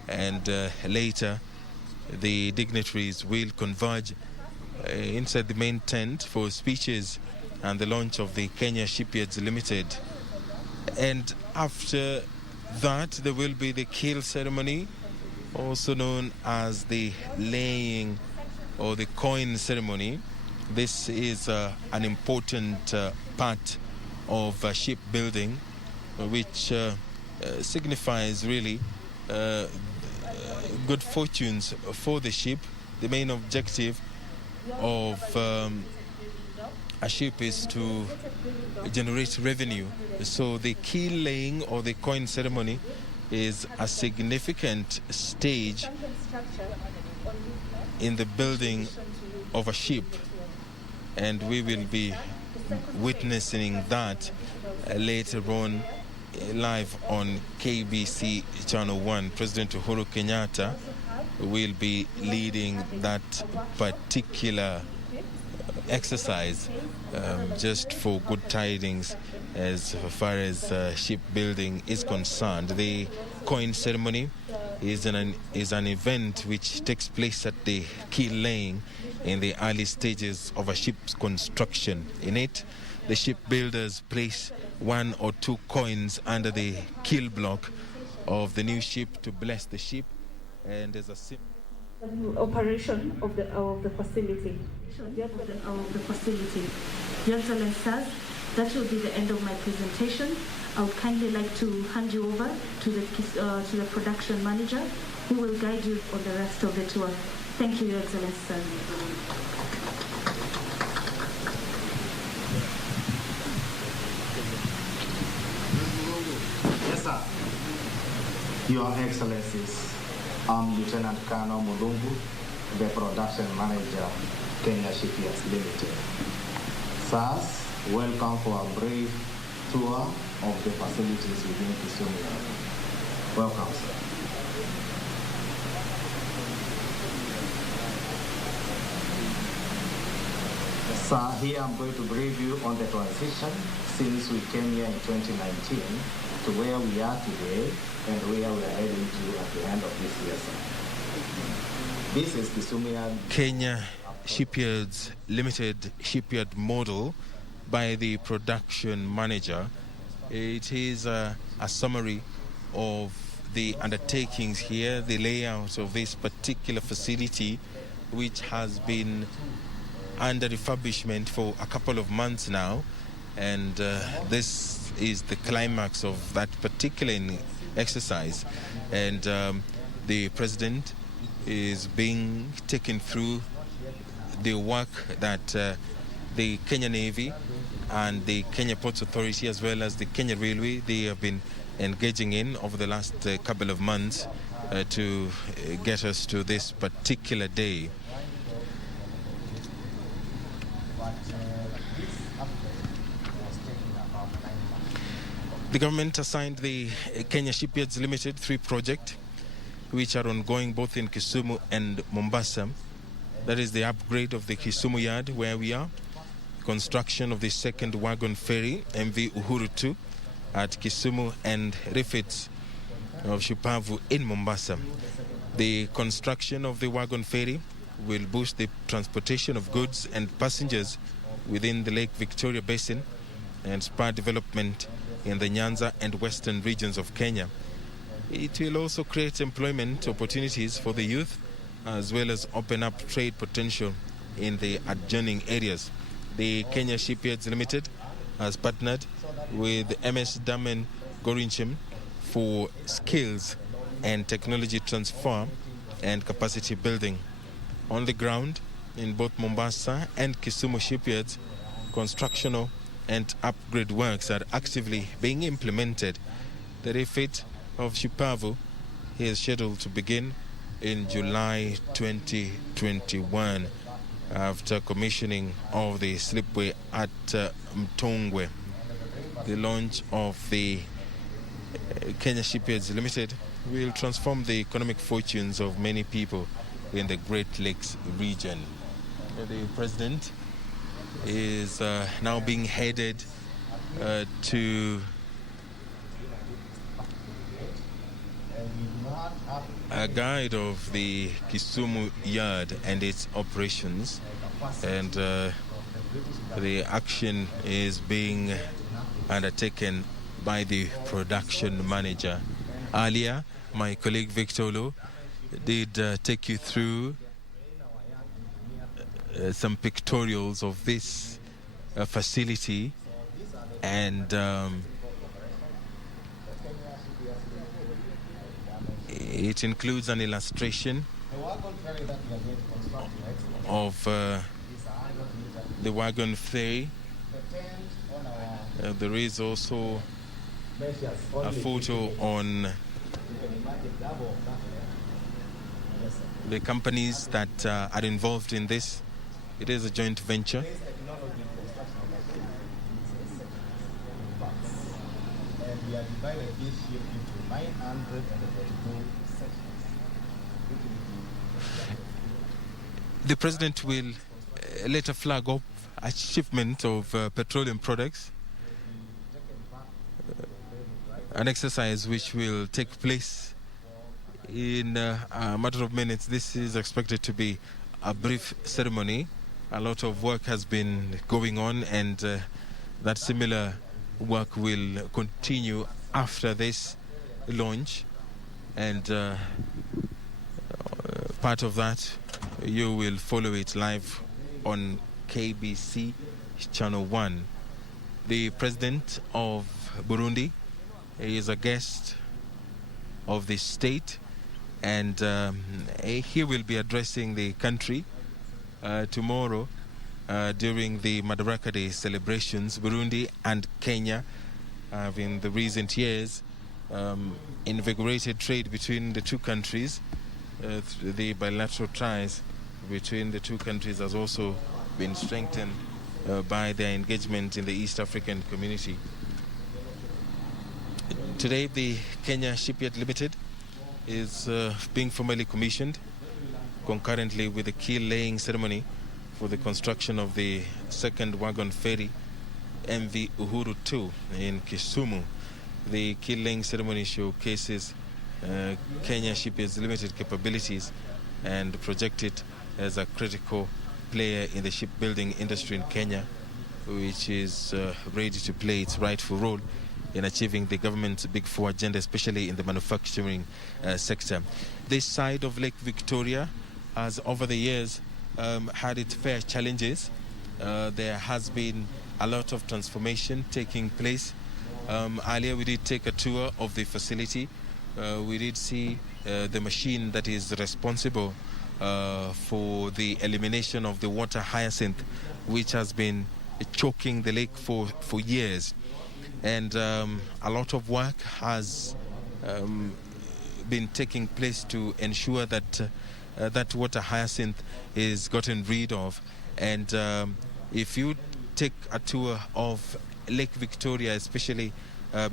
and later the dignitaries will converge inside the main tent for speeches and the launch of the Kenya Shipyards Limited. And after that, there will be the keel ceremony, also known as the laying or the coin ceremony. This is an important part of shipbuilding, which signifies really good fortunes for the ship. The main objective of a ship is to generate revenue. So the keel laying or the coin ceremony is a significant stage in the building of a ship, and we will be witnessing that later on live on KBC Channel 1. President Uhuru Kenyatta will be leading that particular exercise just for good tidings as far as shipbuilding is concerned. The coin ceremony is an event which takes place at the keel laying in the early stages of a ship's construction. In it, the shipbuilders place 1 or 2 coins under the keel block of the new ship to bless the ship, and there's a Operation of the facility. Your Excellency, that will be the end of my presentation. I would kindly like to hand you over to the production manager, who will guide you on the rest of the tour. Thank you, Your Excellency. Yes, sir. Your Excellencies, I'm Lieutenant Colonel Mulungu, the production manager, Kenya Shipyards Limited. Sirs, welcome for a brief tour of the facilities within Kisumu. Welcome, sir. Sir, here I'm going to brief you on the transition since we came here in 2019 to where we are today and where we are heading to at the end of this year, sir. This is Kisumu Kenya Shipyards Limited shipyard model by the production manager. It is a summary of the undertakings here, the layout of this particular facility, which has been under refurbishment for a couple of months now, and this is the climax of that particular exercise. And the president is being taken through the work that the Kenya Navy and the Kenya Ports Authority, as well as the Kenya Railway, they have been engaging in over the last couple of months to get us to this particular day. The government assigned the Kenya Shipyards Limited 3 projects, which are ongoing both in Kisumu and Mombasa. That is the upgrade of the Kisumu Yard, where we are, construction of the second wagon ferry, MV Uhuru 2, at Kisumu, and refits of Shupavu in Mombasa. The construction of the wagon ferry will boost the transportation of goods and passengers within the Lake Victoria Basin and spur development in the Nyanza and western regions of Kenya. It will also create employment opportunities for the youth, as well as open up trade potential in the adjoining areas. The Kenya Shipyards Limited has partnered with MS Damen Gorinchim for skills and technology transfer and capacity building. On the ground, in both Mombasa and Kisumo Shipyards, constructional and upgrade works are actively being implemented. The refit of Shipavu is scheduled to begin in July 2021 after commissioning of the slipway at Mtongwe. The launch of the Kenya Shipyards Limited will transform the economic fortunes of many people in the Great Lakes region. The president is now being headed to a guide of the Kisumu yard and its operations, and the action is being undertaken by the production manager. Earlier, my colleague Victor Lo did take you through some pictorials of this facility, and it includes an illustration of the wagon ferry. There is also a photo on the companies that are involved in this. It is a joint venture. And we are divided each ship into 932 sections. The president will later flag up a shipment of petroleum products, an exercise which will take place in a matter of minutes. This is expected to be a brief ceremony. A lot of work has been going on, and that similar work will continue after this launch, and part of that you will follow it live on KBC Channel 1. The president of Burundi is a guest of the state, and he will be addressing the country tomorrow during the Madaraka Day celebrations. Burundi and Kenya have in the recent years invigorated trade between the two countries. The bilateral ties between the two countries has also been strengthened by their engagement in the East African community. Today, the Kenya Shipyard Limited is being formally commissioned concurrently with the keel laying ceremony for the construction of the second wagon ferry, MV Uhuru 2, in Kisumu. The keel laying ceremony showcases Kenya Shipyards Limited capabilities and project it as a critical player in the shipbuilding industry in Kenya, which is ready to play its rightful role in achieving the government's Big Four agenda, especially in the manufacturing sector. This side of Lake Victoria has, over the years, had its fair challenges. There has been a lot of transformation taking place. Earlier, we did take a tour of the facility. We did see the machine that is responsible for the elimination of the water hyacinth, which has been choking the lake for years. And a lot of work has been taking place to ensure that that water hyacinth is gotten rid of. And if you take a tour of Lake Victoria, especially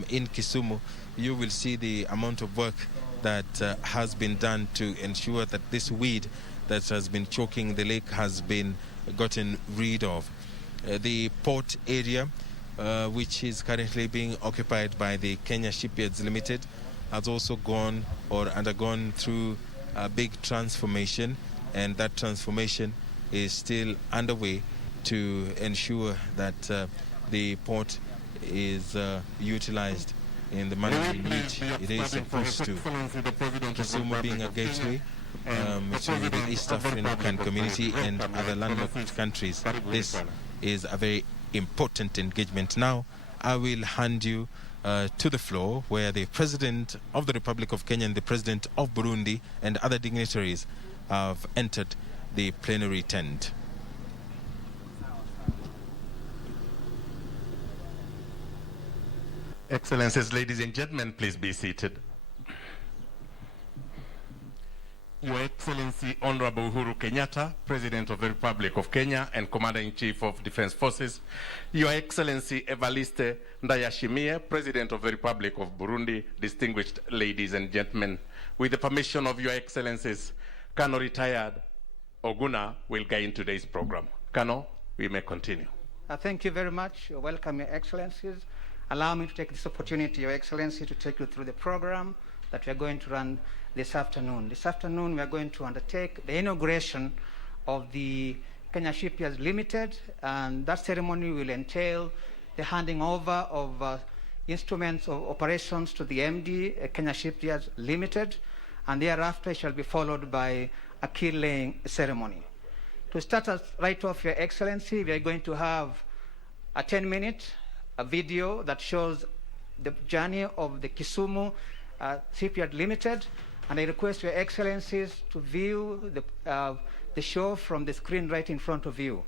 in Kisumu, you will see the amount of work that has been done to ensure that this weed that has been choking the lake has been gotten rid of. The port area, which is currently being occupied by the Kenya Shipyards Limited, has also gone or undergone through a big transformation. and that transformation is still underway to ensure that the port is utilized in the manner in which it is supposed to. Kisumu being a gateway to the East African community and other landlocked countries. This is a very important engagement. Now, I will hand you to the floor where the President of the Republic of Kenya and the President of Burundi and other dignitaries have entered the plenary tent. Excellencies, ladies and gentlemen, please be seated. Your Excellency Honorable Uhuru Kenyatta, President of the Republic of Kenya and Commander-in-Chief of Defense Forces, Your Excellency Evariste Ndayishimiye, President of the Republic of Burundi, distinguished ladies and gentlemen, with the permission of Your Excellencies, Colonel Retired Oguna will guide today's program. Colonel, we may continue. Thank you very much. Welcome, Your Excellencies. Allow me to take this opportunity, Your Excellency, to take you through the program that we are going to run this afternoon. This afternoon, we are going to undertake the inauguration of the Kenya Shipyards Limited, and that ceremony will entail the handing over of instruments of operations to the MD, Kenya Shipyards Limited, and thereafter it shall be followed by a keel laying ceremony. To start us right off, Your Excellency, we are going to have a 10-minute video that shows the journey of the Kisumo Shipyard Limited, and I request Your Excellencies to view the show from the screen right in front of you.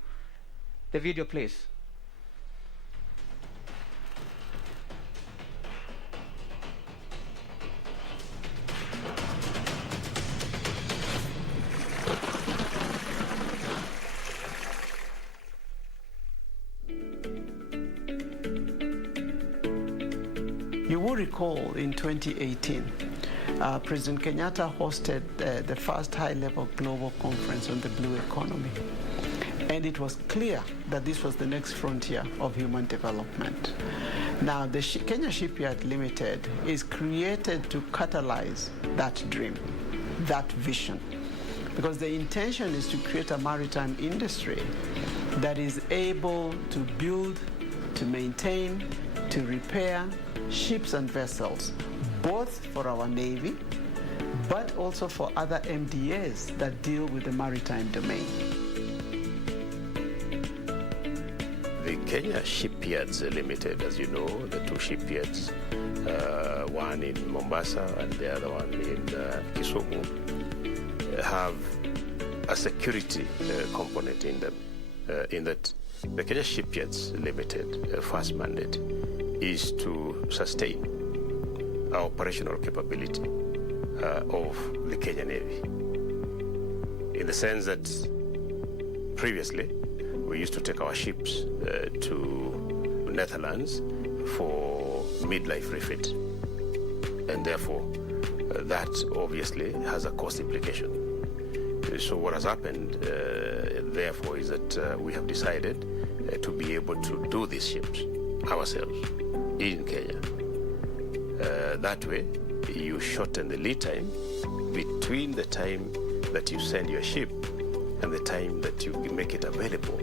The video, please. You will recall in 2018, President Kenyatta hosted the first high-level global conference on the blue economy. And it was clear that this was the next frontier of human development. Now, the Kenya Shipyard Limited is created to catalyze that dream, that vision. Because the intention is to create a maritime industry that is able to build, to maintain, to repair ships and vessels, both for our Navy, but also for other MDAs that deal with the maritime domain. The Kenya Shipyards Limited, as you know, the two shipyards, one in Mombasa and the other one in Kisumu, have a security component in them, in that the Kenya Shipyards Limited first mandate is to sustain our operational capability of the Kenya Navy. In the sense that previously we used to take our ships to Netherlands for midlife refit, and therefore that obviously has a cost implication. So what has happened therefore is that we have decided to be able to do these ships ourselves in Kenya. That way, you shorten the lead time between the time that you send your ship and the time that you make it available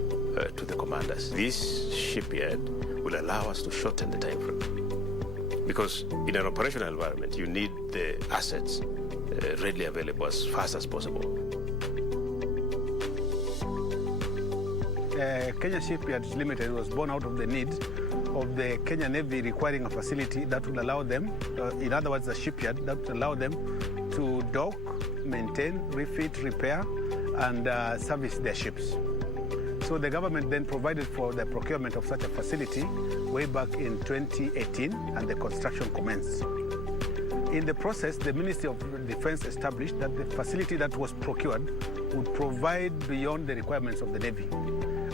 to the commanders. This shipyard will allow us to shorten the time frame. Because in an operational environment, you need the assets readily available as fast as possible. Kenya Shipyards Limited was born out of the need of the Kenya Navy requiring a facility that would allow them, in other words, a shipyard that would allow them to dock, maintain, refit, repair, and service their ships. So the government then provided for the procurement of such a facility way back in 2018, and the construction commenced. In the process, the Ministry of Defense established that the facility that was procured would provide beyond the requirements of the Navy.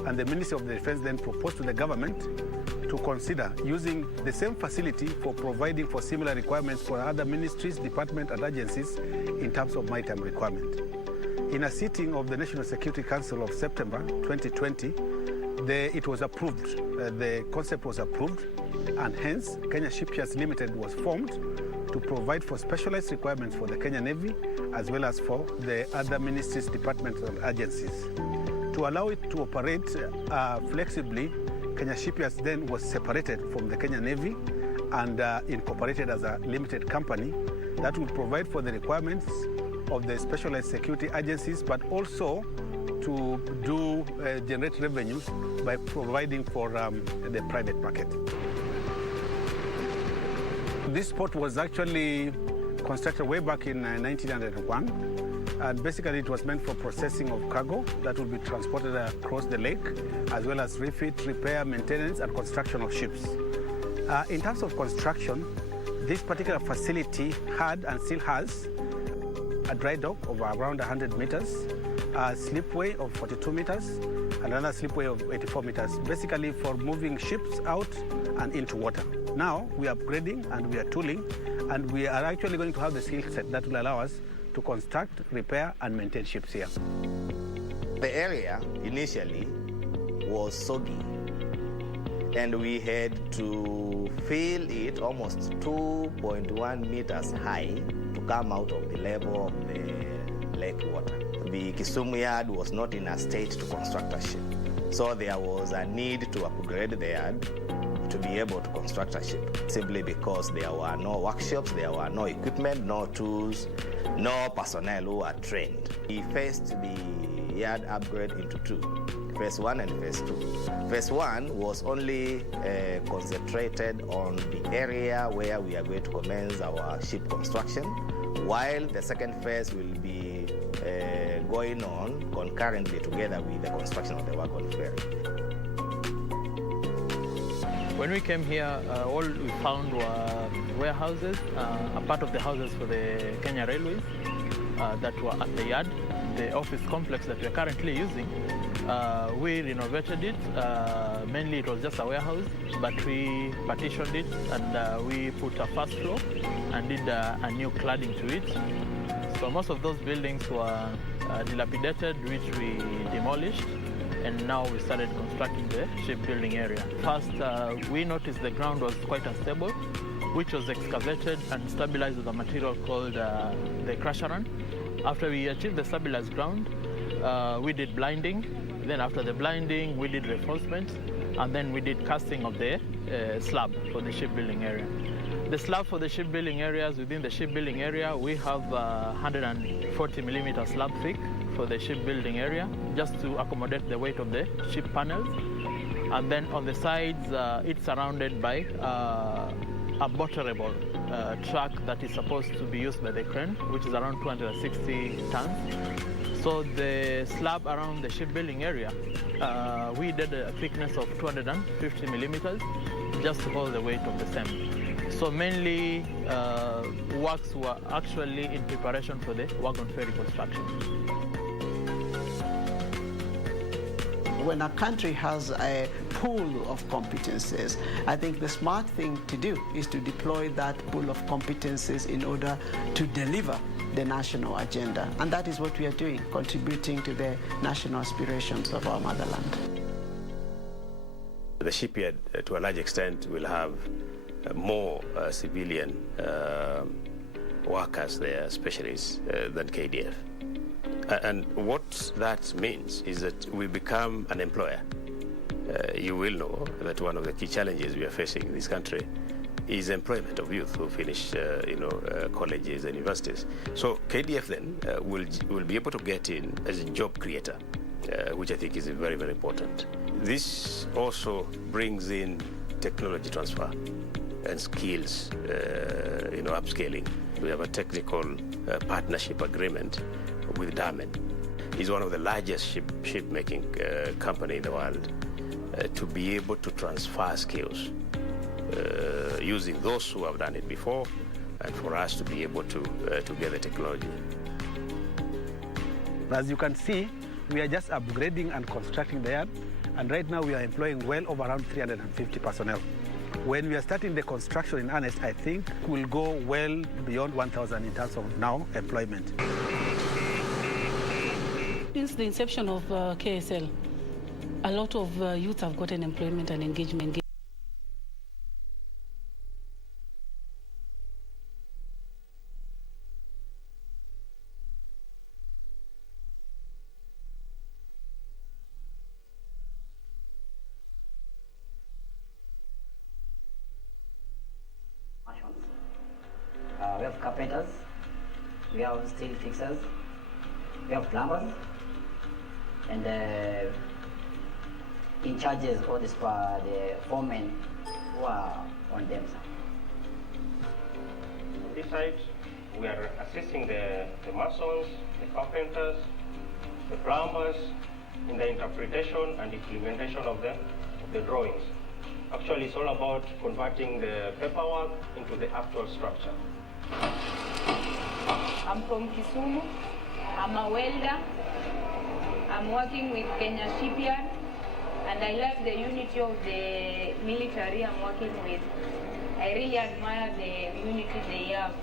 And the Ministry of Defense then proposed to the government to consider using the same facility for providing for similar requirements for other ministries, departments, and agencies in terms of maritime requirement. In a sitting of the National Security Council of September 2020, it was approved, the concept was approved, and hence Kenya Shipyards Limited was formed to provide for specialized requirements for the Kenya Navy as well as for the other ministries, departments, and agencies. To allow it to operate flexibly, Kenya Shipyards then was separated from the Kenya Navy and incorporated as a limited company that will provide for the requirements of the specialized security agencies, but also to generate revenues by providing for the private market. This port was actually constructed way back in 1901, and basically it was meant for processing of cargo that will be transported across the lake, as well as refit, repair, maintenance, and construction of ships. In terms of construction, this particular facility had and still has a dry dock of around 100 meters, a slipway of 42 meters, and another slipway of 84 meters, basically for moving ships out and into water. Now we are upgrading and we are tooling, and we are actually going to have the skill set that will allow us to construct, repair, and maintain ships here. The area initially was soggy, and we had to fill it almost 2.1 meters high to come out of the level of the lake water. The Kisumu yard was not in a state to construct a ship, so there was a need to upgrade the yard to be able to construct a ship, simply because there were no workshops, there were no equipment, no tools, no personnel who were trained. We faced the yard upgrade into two, phase 1 and phase 2. Phase 1 was only concentrated on the area where we are going to commence our ship construction, while the second phase will be going on concurrently together with the construction of the wagon ferry. When we came here, all we found were warehouses, a part of the houses for the Kenya Railways that were at the yard. The office complex that we are currently using, we renovated it. Mainly it was just a warehouse, but we partitioned it and we put a first floor and did a new cladding to it. So most of those buildings were dilapidated, which we demolished, and now we started constructing the shipbuilding area. First, we noticed the ground was quite unstable, which was excavated and stabilized with a material called the crusher run. After we achieved the stabilized ground, we did blinding. Then after the blinding, we did reinforcement, and then we did casting of the slab for the shipbuilding area. The slab for the shipbuilding areas, within the shipbuilding area, we have 140 millimeter slab thick for the shipbuilding area, just to accommodate the weight of the ship panels. And then on the sides, it's surrounded by a botterable truck that is supposed to be used by the crane, which is around 260 tons. So the slab around the shipbuilding area, we did a thickness of 250 millimeters just to hold the weight of the same. So mainly works were actually in preparation for the wagon ferry construction. When a country has a pool of competencies, I think the smart thing to do is to deploy that pool of competencies in order to deliver the national agenda. And that is what we are doing, contributing to the national aspirations of our motherland. The shipyard, to a large extent, will have more civilian workers there, specialists, than KDF. And what that means is that we become an employer. You will know that one of the key challenges we are facing in this country is employment of youth who finish, colleges and universities. So KDF then will be able to get in as a job creator, which I think is very, very important. This also brings in technology transfer and skills, upscaling. We have a technical partnership agreement with Damen. He's one of the largest ship-making company in the world, to be able to transfer skills using those who have done it before, and for us to be able to get the technology. As you can see, we are just upgrading and constructing the yard, and right now we are employing well over around 350 personnel. When we are starting the construction in earnest, I think we'll go well beyond 1,000 in terms of now employment. Since the inception of KSL, a lot of youth have gotten employment and engagement. carpenters, we have steel fixers, we have plumbers, and in charges or the foremen who are on them. On this side, we are assisting the masons, the carpenters, the plumbers in the interpretation and implementation of the drawings. Actually, it's all about converting the paperwork into the actual structure. I'm from Kisumu. I'm a welder. I'm working with Kenya Shipyard, and I love the unity of the military I'm working with. I really admire the unity they have,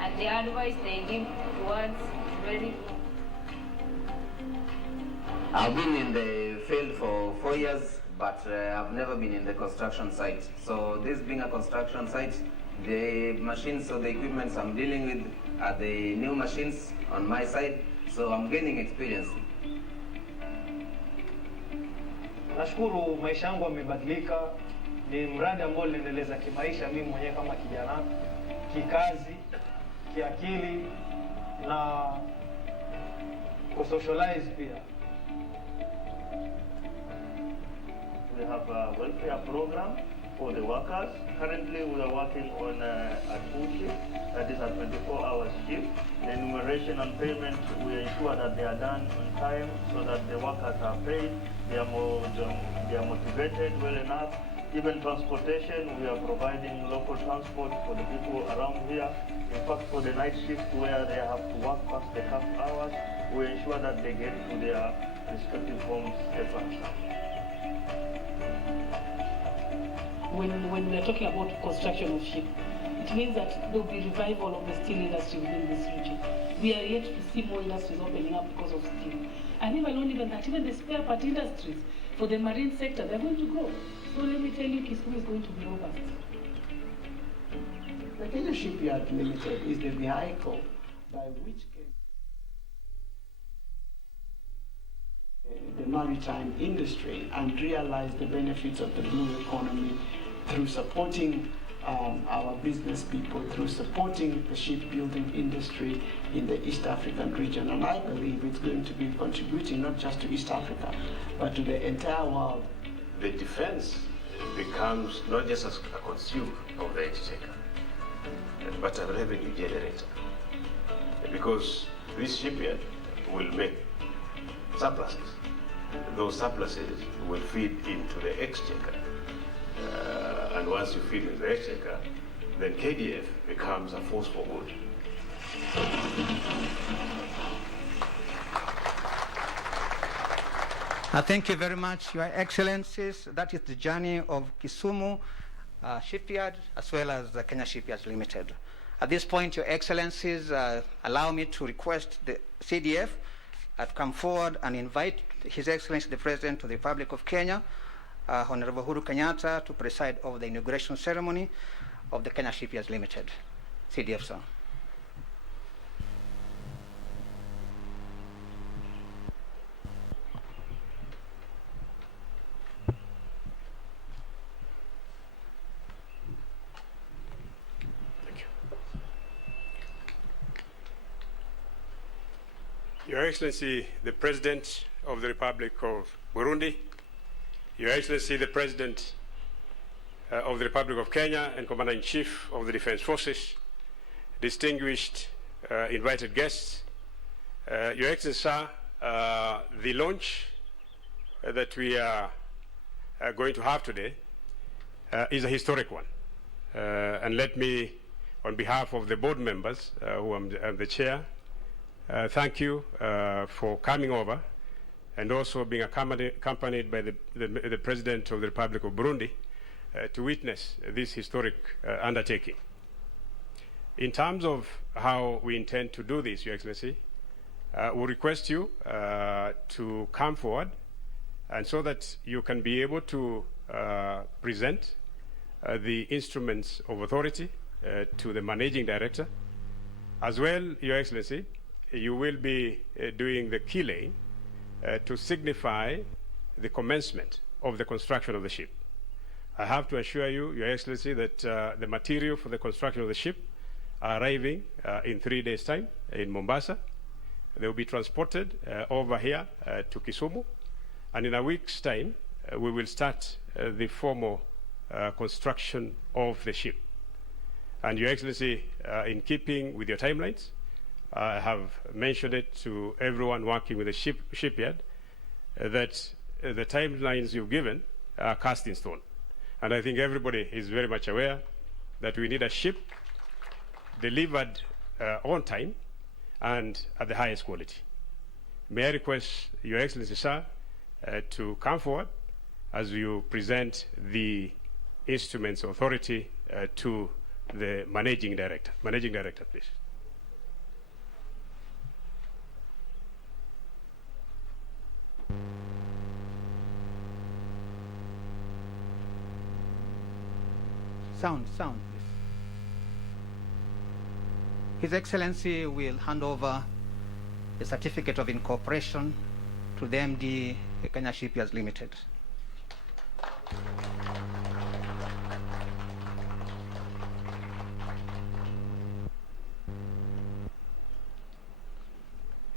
and the advice they give to us is very good. I've been in the field for 4 years, but I've never been in the construction site. So this being a construction site, the machines or the equipments I'm dealing with are the new machines on my side, so I'm gaining experience. Nashukuru maisha yangu yamebadilika. Ni mradi ambao ninaendeleza kimaisha mimi mwenyewe kama kijana, kikazi, kiakili na kusocialize pia. We have a welfare program for the workers. Currently, we are working on a full shift, that is a 24-hour shift. The enumeration and payment, we ensure that they are done on time so that the workers are paid, they are motivated well enough. Even transportation, we are providing local transport for the people around here. In fact, for the night shift where they have to work past the half hours, we ensure that they get to their respective homes safe and sound. When we are talking about construction of ship, it means that there will be revival of the steel industry within this region. We are yet to see more industries opening up because of steel. And not even that, even the spare part industries for the marine sector, they're going to grow. So let me tell you, Kisumu is going to be robust. The Kenya Shipyard Limited is the vehicle by which the maritime industry and realize the benefits of the blue economy through supporting our business people, through supporting the shipbuilding industry in the East African region. And I believe it's going to be contributing not just to East Africa, but to the entire world. The defense becomes not just a consumer of the exchequer, but a revenue generator. Because this shipyard will make surpluses. Those surpluses will feed into the exchequer. And once you feed into the exchequer, then KDF becomes a force for good. Thank you very much, Your Excellencies. That is the journey of Kisumu Shipyard as well as the Kenya Shipyards Limited. At this point, Your Excellencies, allow me to request the CDF to come forward and invite His Excellency the President of the Republic of Kenya, Honorable Uhuru Kenyatta, to preside over the inauguration ceremony of the Kenya Shipyards Limited. CDF, sir. Your Excellency, the President of the Republic of Burundi, Your Excellency, the President of the Republic of Kenya and Commander-in-Chief of the Defense Forces, distinguished invited guests, Your Excellency, sir, the launch that we are going to have today is a historic one. And let me, on behalf of the board members, who I'm the chair, thank you for coming over and also being accompanied by the President of the Republic of Burundi to witness this historic undertaking. In terms of how we intend to do this, Your Excellency, we request you to come forward and so that you can be able to present the instruments of authority to the Managing Director. As well, Your Excellency, you will be doing the key laying to signify the commencement of the construction of the ship. I have to assure you, Your Excellency, that the material for the construction of the ship are arriving in 3 days' time in Mombasa. They will be transported over here to Kisumu, and in a week's time, we will start the formal construction of the ship. And Your Excellency, in keeping with your timelines, I have mentioned it to everyone working with the shipyard that the timelines you've given are cast in stone. And I think everybody is very much aware that we need a ship delivered on time and at the highest quality. May I request Your Excellency, sir, to come forward as you present the instruments authority to the Managing Director. Managing Director, please. Sound, please. His Excellency will hand over the certificate of incorporation to the MD, Kenya Shipyards Limited.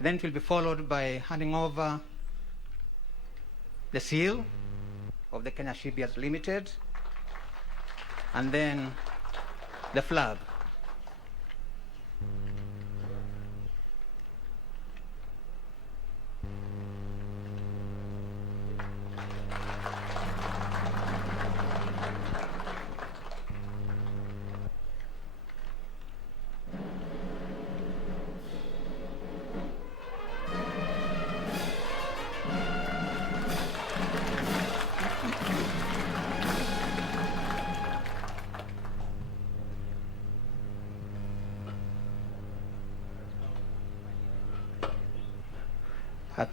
Then it will be followed by handing over the seal of the Kenya Shipyards Limited, and then the flag.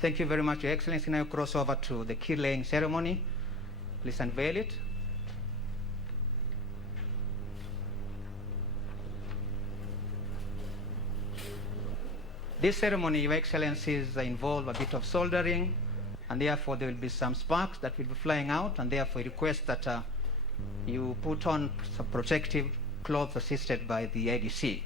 Thank you very much, Your Excellency. Now cross over to the key laying ceremony. Please unveil it. This ceremony, Your Excellencies, involve a bit of soldering, and therefore there will be some sparks that will be flying out, and therefore I request that you put on some protective clothes assisted by the ADC.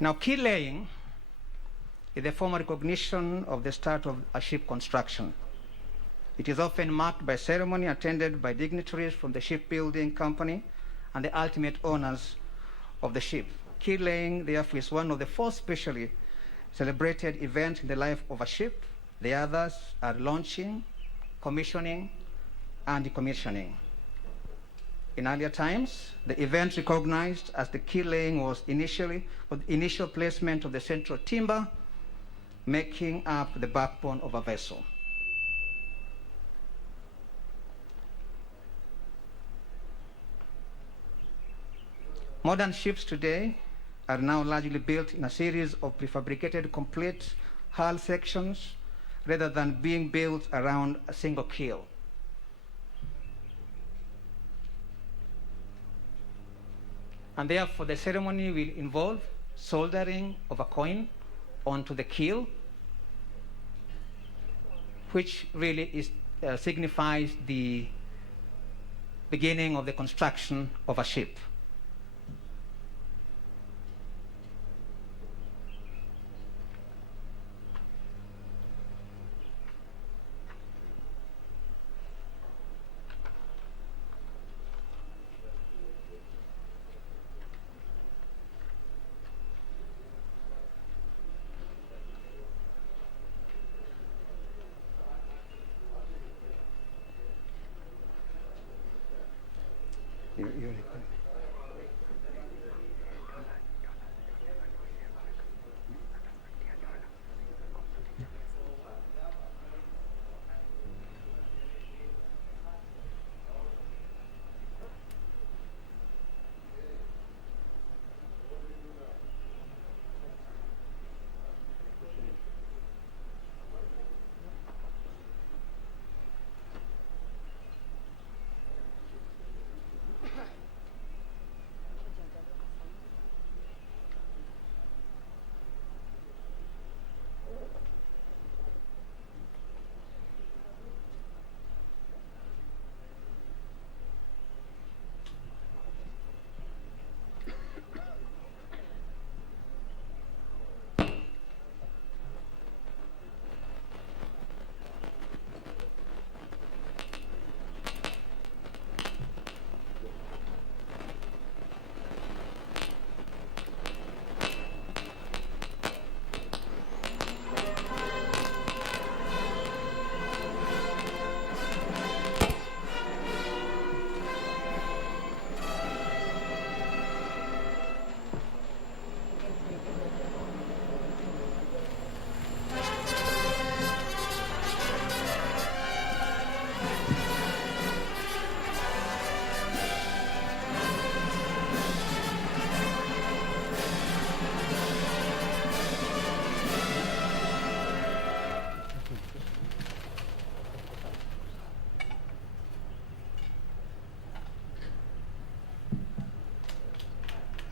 Now, key laying is a formal recognition of the start of a ship construction. It is often marked by ceremony attended by dignitaries from the shipbuilding company and the ultimate owners of the ship. Key laying, therefore, is one of the four specially celebrated events in the life of a ship. The others are launching, commissioning, and decommissioning. In earlier times, the event recognized as the key laying was initial placement of the central timber, making up the backbone of a vessel. Modern ships today are now largely built in a series of prefabricated complete hull sections rather than being built around a single keel. And therefore, the ceremony will involve soldering of a coin onto the keel, which really signifies the beginning of the construction of a ship.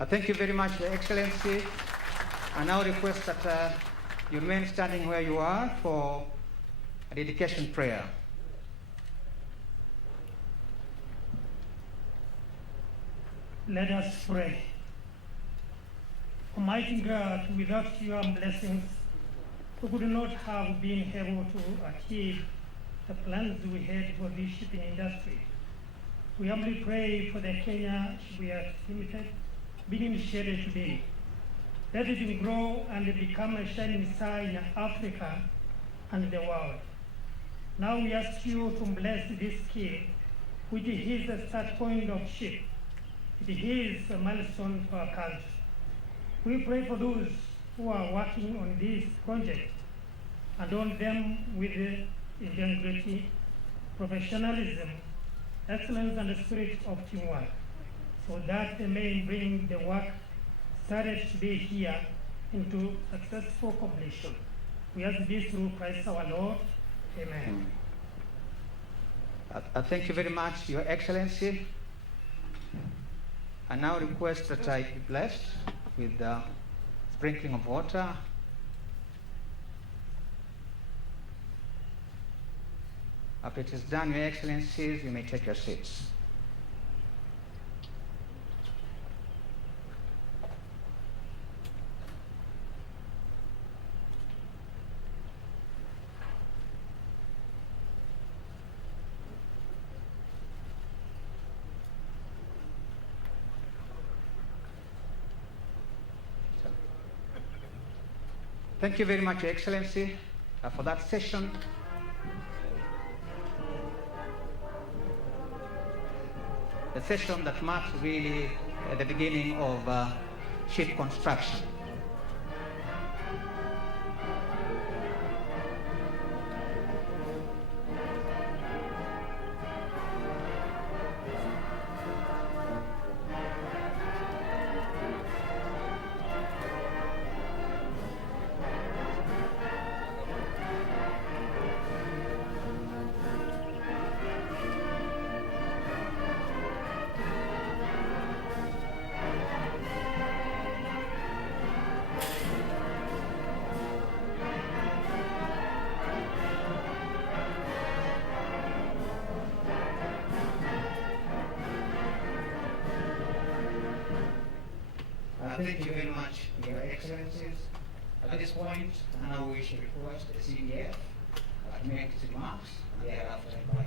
Thank you very much, Your Excellency. I now request that you remain standing where you are for a dedication prayer. Let us pray. Almighty God, without your blessings, we could not have been able to achieve the plans we had for this shipping industry. We humbly pray for the Kenya Shipyards Limited being initiated today. Let it grow and become a shining star in Africa and the world. Now we ask you to bless this scale, which is the start point of ship. It is a milestone for our country. We pray for those who are working on this project and on them with integrity, professionalism, excellence, and the spirit of teamwork, so that they may bring the work started today here into successful completion. We ask this through Christ our Lord. Amen. Thank you very much, Your Excellency. I now request that I be blessed with the sprinkling of water. After it is done, Your Excellencies, you may take your seats. Thank you very much, Your Excellency, for that session. The session that marks really the beginning of ship construction. Thank you very much, Your Excellencies. At this point, I now wish to request the CDF to make its remarks, and thereafter invite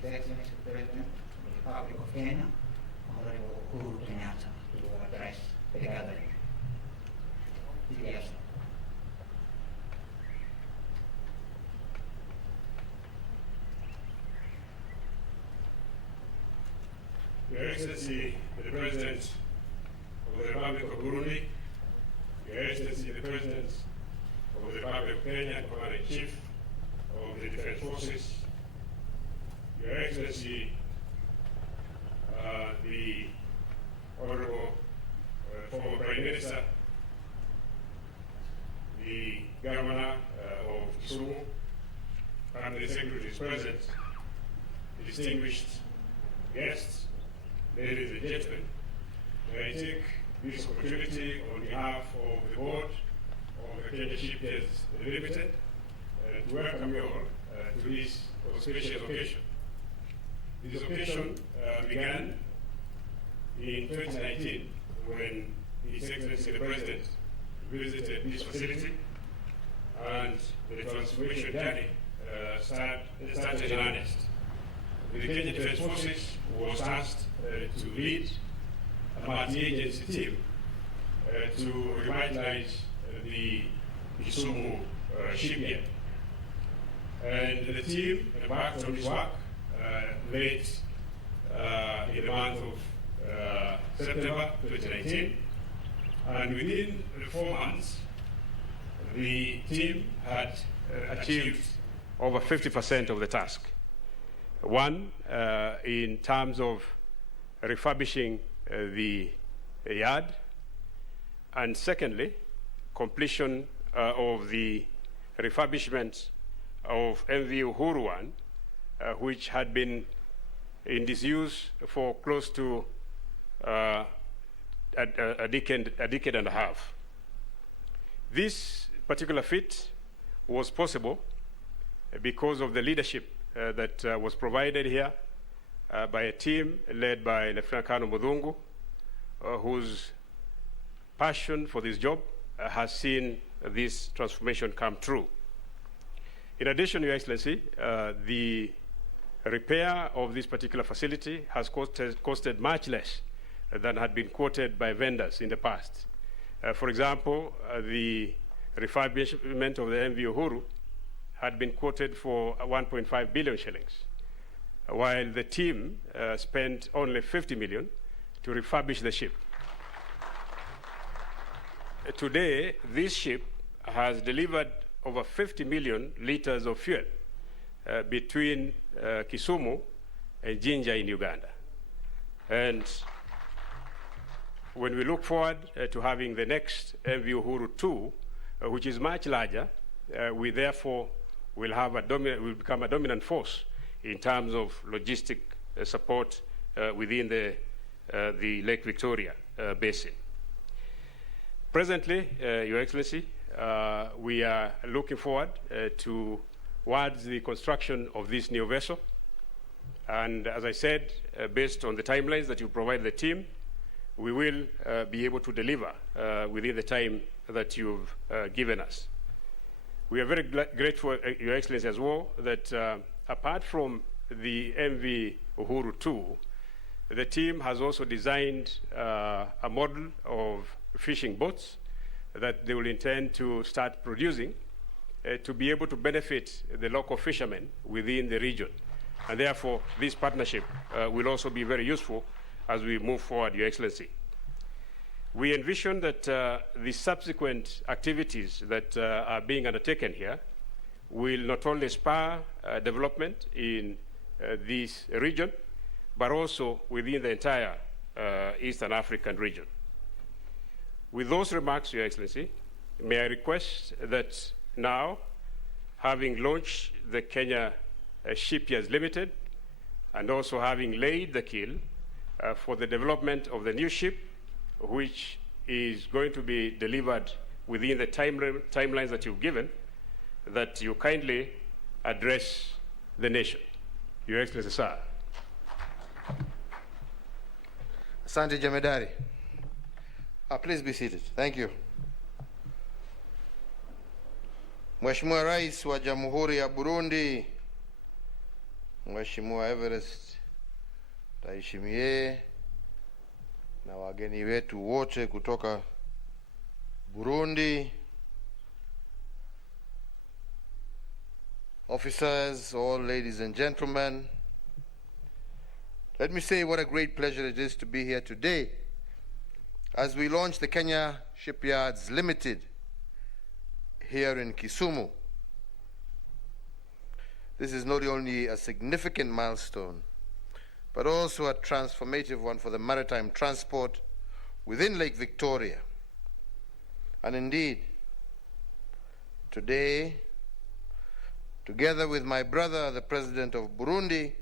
His Excellency the President of the Republic of Kenya, Honorable Uhuru Kenyatta, to address the gathering. CDF. Your Excellency, the President of the Republic of Burundi, Your Excellency, the President of the Republic of Kenya, Commander-in-Chief of the Defense Forces, Your Excellency, the Honorable former Prime Minister, the Governor of Kisumu, Family Secretaries present, distinguished guests, ladies and gentlemen, may I take this opportunity on behalf of the board of the Kenya Shipyards Limited to welcome you all to this auspicious occasion. This occasion began in 2019 when His Excellency the President visited this facility, and the transformation journey started in earnest. The Kenya Defense Forces was asked to lead a multi-agency team to revitalize the Kisumo Shipyard. And the team embarked on this work late in the month of September 2019. And within 4 months, the team had achieved over 50% of the task. One, in terms of refurbishing the yard, and secondly, completion of the refurbishment of MV Uhuru 1, which had been in disuse for close to a decade and a half. This particular feat was possible because of the leadership that was provided here by a team led by Lieutenant Colonel Mudungu, whose passion for this job has seen this transformation come true. In addition, Your Excellency, the repair of this particular facility has costed much less than had been quoted by vendors in the past. For example, the refurbishment of the MV Uhuru had been quoted for 1.5 billion shillings, while the team spent only 50 million to refurbish the ship. Today, this ship has delivered over 50 million liters of fuel between Kisumu and Jinja in Uganda. And when we look forward to having the next MV Uhuru 2, which is much larger, we therefore will become a dominant force in terms of logistic support within the Lake Victoria basin. Presently, Your Excellency, we are looking forward towards the construction of this new vessel. And as I said, based on the timelines that you provide the team, we will be able to deliver within the time that you've given us. We are very grateful, Your Excellency, as well, that apart from the MV Uhuru 2, the team has also designed a model of fishing boats that they will intend to start producing to be able to benefit the local fishermen within the region. And therefore, this partnership will also be very useful as we move forward, Your Excellency. We envision that the subsequent activities that are being undertaken here will not only spur development in this region, but also within the entire Eastern African region. With those remarks, Your Excellency, may I request that now, having launched the Kenya Shipyards Limited, and also having laid the keel for the development of the new ship, which is going to be delivered within the timelines that you've given, that you kindly address the nation. Your Excellency, sir. Asante Jemedari. Please be seated. Thank you. Mheshimiwa Rais wa Jamhuri ya Burundi, Mheshimiwa Everest Ndayishimiye, na wageni wetu wote kutoka Burundi, officers, all ladies and gentlemen, let me say what a great pleasure it is to be here today as we launch the Kenya Shipyards Limited here in Kisumu. This is not only a significant milestone, but also a transformative one for the maritime transport within Lake Victoria. And indeed, today, together with my brother, the President of Burundi,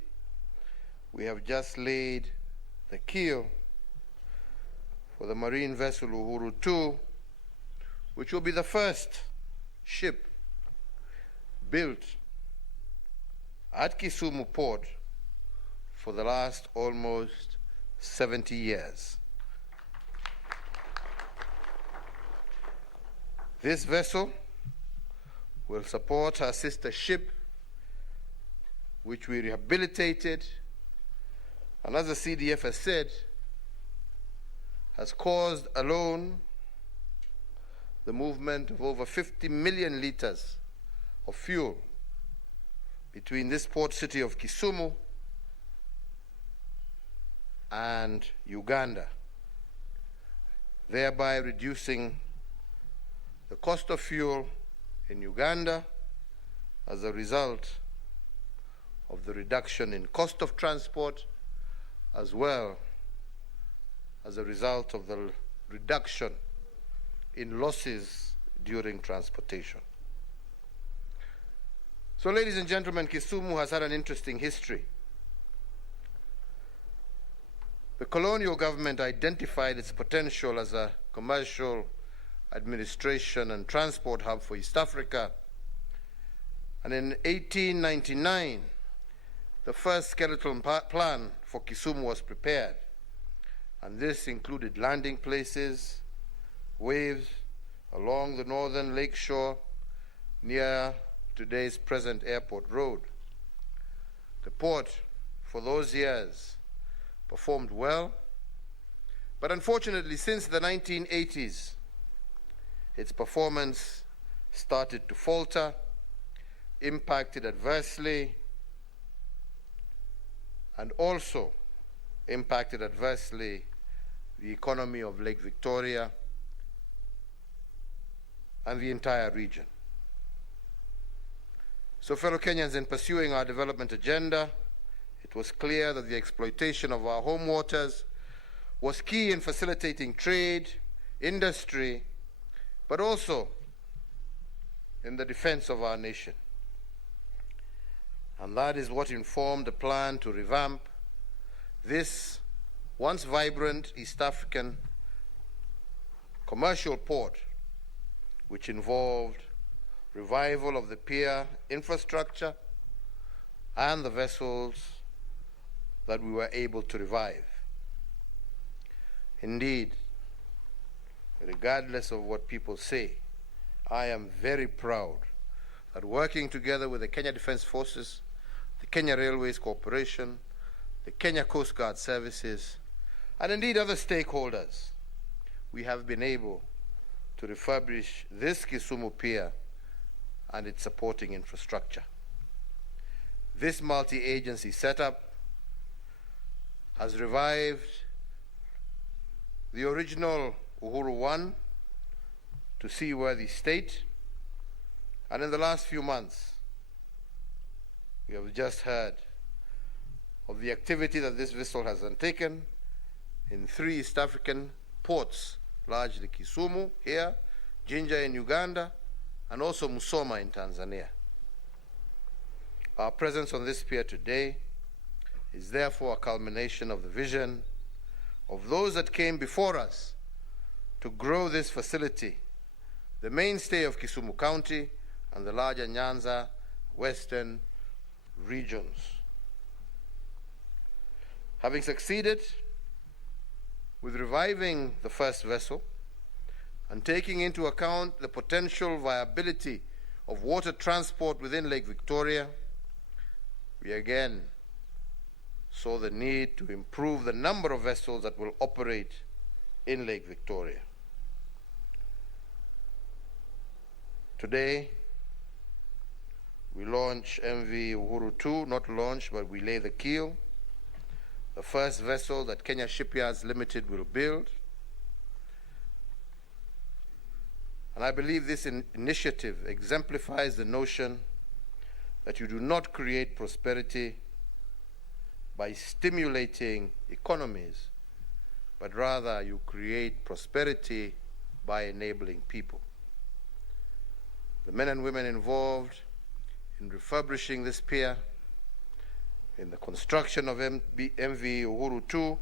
we have just laid the keel for the marine vessel Uhuru 2, which will be the first ship built at Kisumu Port for the last almost 70 years. This vessel will support our sister ship, which we rehabilitated, and as the CDF has said, has caused alone the movement of over 50 million liters of fuel between this port city of Kisumu and Uganda, thereby reducing the cost of fuel in Uganda as a result of the reduction in cost of transport, as well as a result of the reduction in losses during transportation. So, ladies and gentlemen, Kisumu has had an interesting history. The colonial government identified its potential as a commercial administration and transport hub for East Africa. And in 1899, the first skeletal plan for Kisumu was prepared. And this included landing places, waves along the northern lakeshore near today's present airport road. The port, for those years, performed well, but unfortunately, since the 1980s, its performance started to falter, impacted adversely, and also impacted adversely the economy of Lake Victoria and the entire region. So, fellow Kenyans, in pursuing our development agenda, it was clear that the exploitation of our home waters was key in facilitating trade, industry, but also in the defense of our nation. And that is what informed the plan to revamp this once vibrant East African commercial port, which involved revival of the pier infrastructure and the vessels that we were able to revive. Indeed, regardless of what people say, I am very proud that working together with the Kenya Defence Forces, the Kenya Railways Corporation, the Kenya Coast Guard Services, and indeed other stakeholders, we have been able to refurbish this Kisumu pier and its supporting infrastructure. This multi-agency setup has revived the original Uhuru 1 to seaworthy state, and in the last few months, we have just heard of the activity that this vessel has undertaken in 3 East African ports, largely Kisumu here, Jinja in Uganda, and also Musoma in Tanzania. Our presence on this pier today is therefore a culmination of the vision of those that came before us to grow this facility, the mainstay of Kisumu County and the larger Nyanza Western regions. Having succeeded with reviving the first vessel and taking into account the potential viability of water transport within Lake Victoria, we again saw the need to improve the number of vessels that will operate in Lake Victoria. Today, we launch MV Uhuru 2, not launch, but we lay the keel, the first vessel that Kenya Shipyards Limited will build. And I believe this initiative exemplifies the notion that you do not create prosperity by stimulating economies, but rather you create prosperity by enabling people. The men and women involved in refurbishing this pier, in the construction of MV Uhuru 2,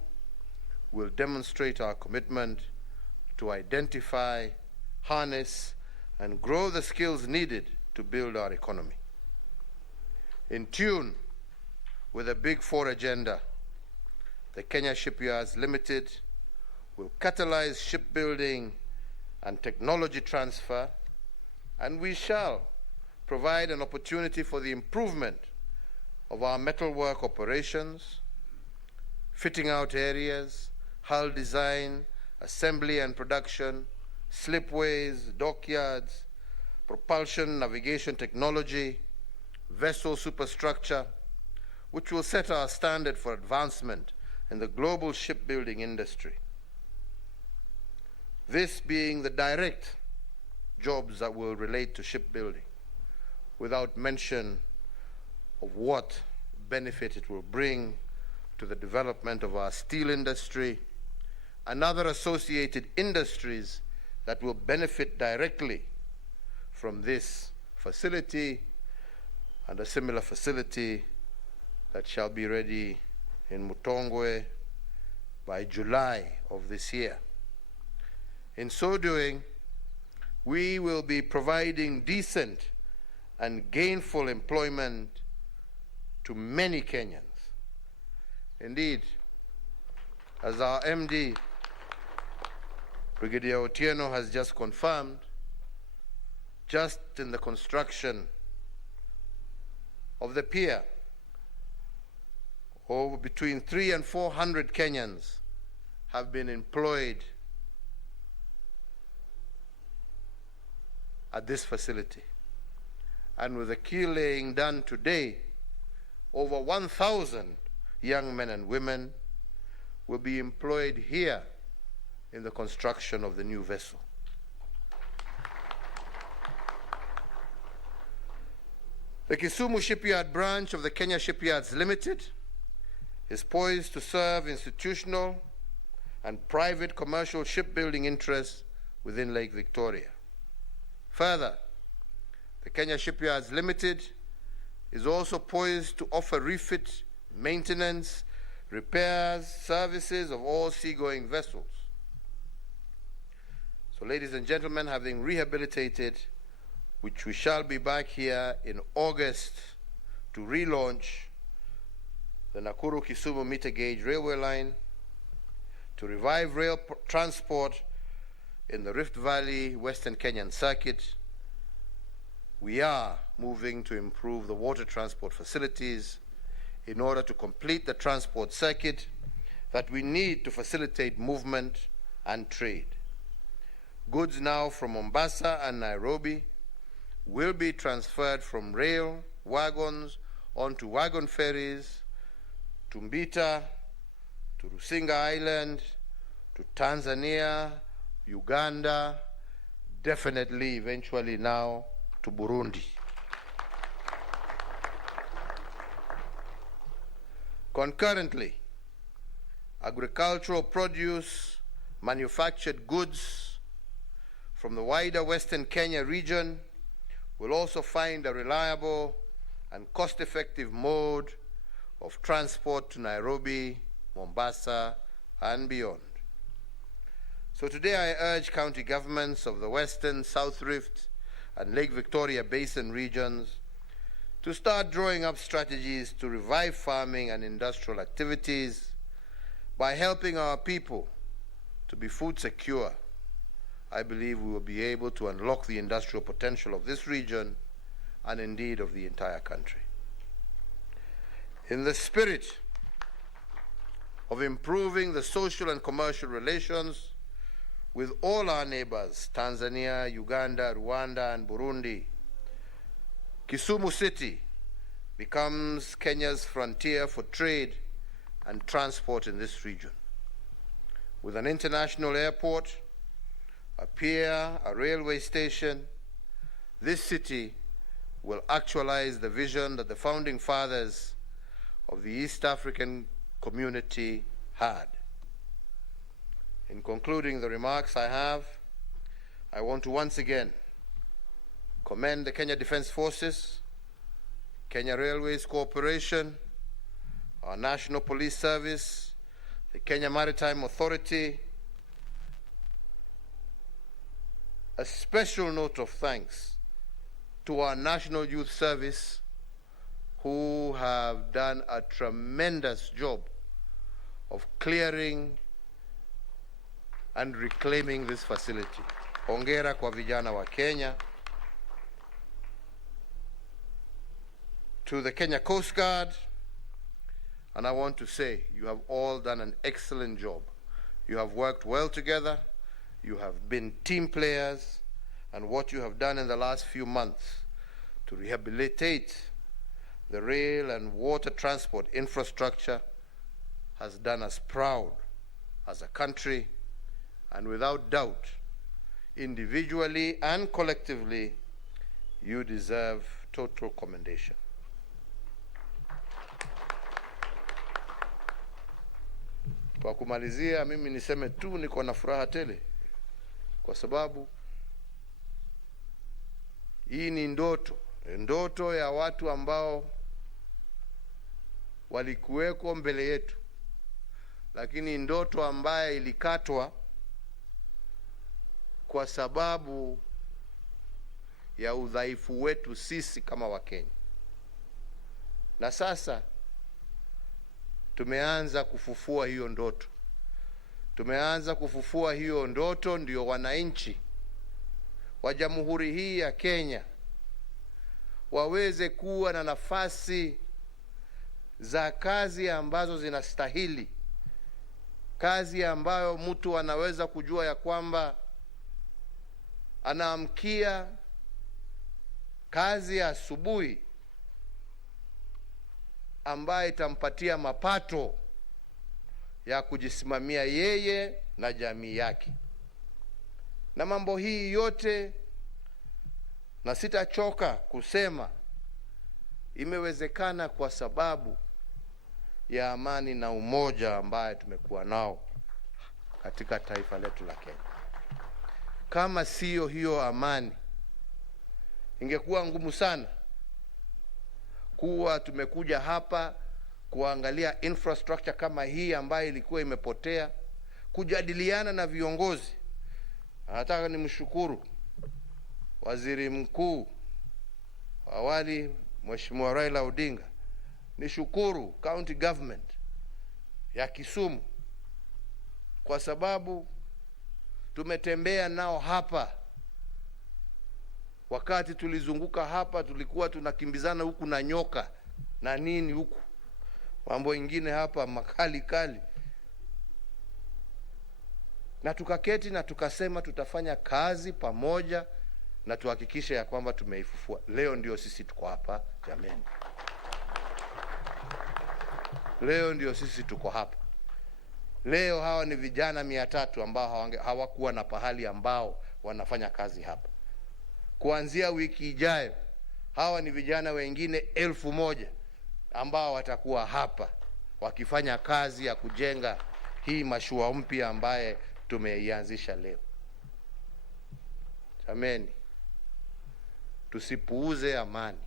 will demonstrate our commitment to identify, harness, and grow the skills needed to build our economy. In tune with the Big Four agenda, the Kenya Shipyards Limited will catalyze shipbuilding and technology transfer, and we shall provide an opportunity for the improvement of our metalwork operations, fitting out areas, hull design, assembly and production, slipways, dockyards, propulsion, navigation technology, vessel superstructure, which will set our standard for advancement in the global shipbuilding industry. This being the direct jobs that will relate to shipbuilding, without mention of what benefit it will bring to the development of our steel industry and other associated industries that will benefit directly from this facility and a similar facility that shall be ready in Mutongwe by July of this year. In so doing, we will be providing decent and gainful employment to many Kenyans. Indeed, as our MD, Brigadier Otieno, has just confirmed, just in the construction of the pier, over between 300 and 400 Kenyans have been employed at this facility. And with the keel laying done today, over 1,000 young men and women will be employed here in the construction of the new vessel. The Kisumo Shipyard branch of the Kenya Shipyards Limited is poised to serve institutional and private commercial shipbuilding interests within Lake Victoria. Further, the Kenya Shipyards Limited is also poised to offer refit, maintenance, repairs, services of all seagoing vessels. So, ladies and gentlemen, having rehabilitated, which we shall be back here in August to relaunch the Nakuru-Kisumu meter gauge railway line, to revive rail transport in the Rift Valley Western Kenyan circuit, we are moving to improve the water transport facilities in order to complete the transport circuit that we need to facilitate movement and trade. Goods now from Mombasa and Nairobi will be transferred from rail wagons onto wagon ferries to Mbita, to Rusinga Island, to Tanzania, Uganda, definitely eventually now to Burundi. Concurrently, agricultural produce, manufactured goods from the wider Western Kenya region will also find a reliable and cost-effective mode of transport to Nairobi, Mombasa, and beyond. So today I urge county governments of the Western, South Rift, and Lake Victoria Basin regions to start drawing up strategies to revive farming and industrial activities by helping our people to be food secure. I believe we will be able to unlock the industrial potential of this region and indeed of the entire country. In the spirit of improving the social and commercial relations with all our neighbors, Tanzania, Uganda, Rwanda, and Burundi, Kisumu City becomes Kenya's frontier for trade and transport in this region. With an international airport, a pier, a railway station, this city will actualize the vision that the founding fathers of the East African community had. In concluding the remarks I want to once again commend the Kenya Defence Forces, Kenya Railways Corporation, our National Police Service, the Kenya Maritime Authority. A special note of thanks to our National Youth Service, who have done a tremendous job of clearing and reclaiming this facility. Hongera kwa vijana wa Kenya. To the Kenya Coast Guard, and I want to say, you have all done an excellent job. You have worked well together. You have been team players, and what you have done in the last few months to rehabilitate the rail and water transport infrastructure has done us proud as a country, and without doubt, individually and collectively, you deserve total commendation. Kwa kumalizia, mimi niseme tu niko na furaha tele kwa sababu hii ni ndoto ya watu ambao walikuweko mbele yetu, lakini ndoto ambaye ilikatwa kwa sababu ya udhaifu wetu sisi kama Wakenya. Na sasa tumeanza kufufua hiyo ndoto. Tumeanza kufufua hiyo ndoto, ndio wananchi wa Jamhuri hii ya Kenya waweze kuwa na nafasi za kazi ambazo zinastahili, kazi ambayo mtu anaweza kujua ya kwamba anaamkia kazi ya asubuhi ambaye itampatia mapato ya kujisimamia yeye na jamii yake. Na mambo hii yote, na sitachoka kusema, imewezekana kwa sababu ya amani na umoja ambaye tumekuwa nao katika taifa letu la Kenya. Kama sio hiyo amani, ingekuwa ngumu sana kuwa tumekuja hapa kuangalia infrastructure kama hii ambayo ilikuwa imepotea, kujadiliana na viongozi. Nataka nimshukuru Waziri Mkuu awali Mheshimiwa Raila Odinga, nishukuru county government ya Kisumu kwa sababu tumetembea nao hapa. Wakati tulizunguka hapa tulikuwa tunakimbizana huku na nyoka na nini huku, mambo ingine hapa makali kali, na tukaketi na tukasema tutafanya kazi pamoja na tuhakikishe ya kwamba tumeifufua. Leo ndio sisi tuko hapa jameni, leo ndio sisi tuko hapa. Leo hawa ni vijana 300 ambao hawakuwa na pahali ambao wanafanya kazi hapa. Kuanzia wiki ijayo hawa ni vijana wengine 1000 ambao watakuwa hapa wakifanya kazi ya kujenga hii mashua mpya ambaye tumeianzisha leo. Jameni, tusipuuze amani,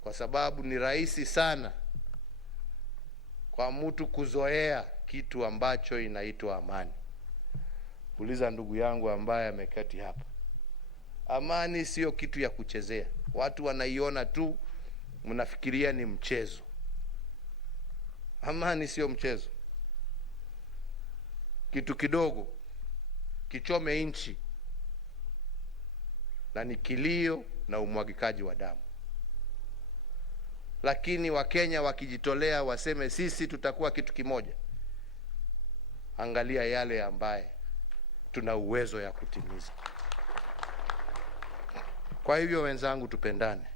kwa sababu ni rahisi sana kwa mtu kuzoea kitu ambacho inaitwa amani. Uliza ndugu yangu ambaye ameketi hapa. Amani sio kitu ya kuchezea. Watu wanaiona tu, mnafikiria ni mchezo. Amani sio mchezo. Kitu kidogo kichome nchi na ni kilio na umwagikaji wa damu. Lakini Wakenya wakijitolea waseme sisi tutakuwa kitu kimoja, angalia yale ambaye tuna uwezo ya kutimiza. Kwa hivyo wenzangu, tupendane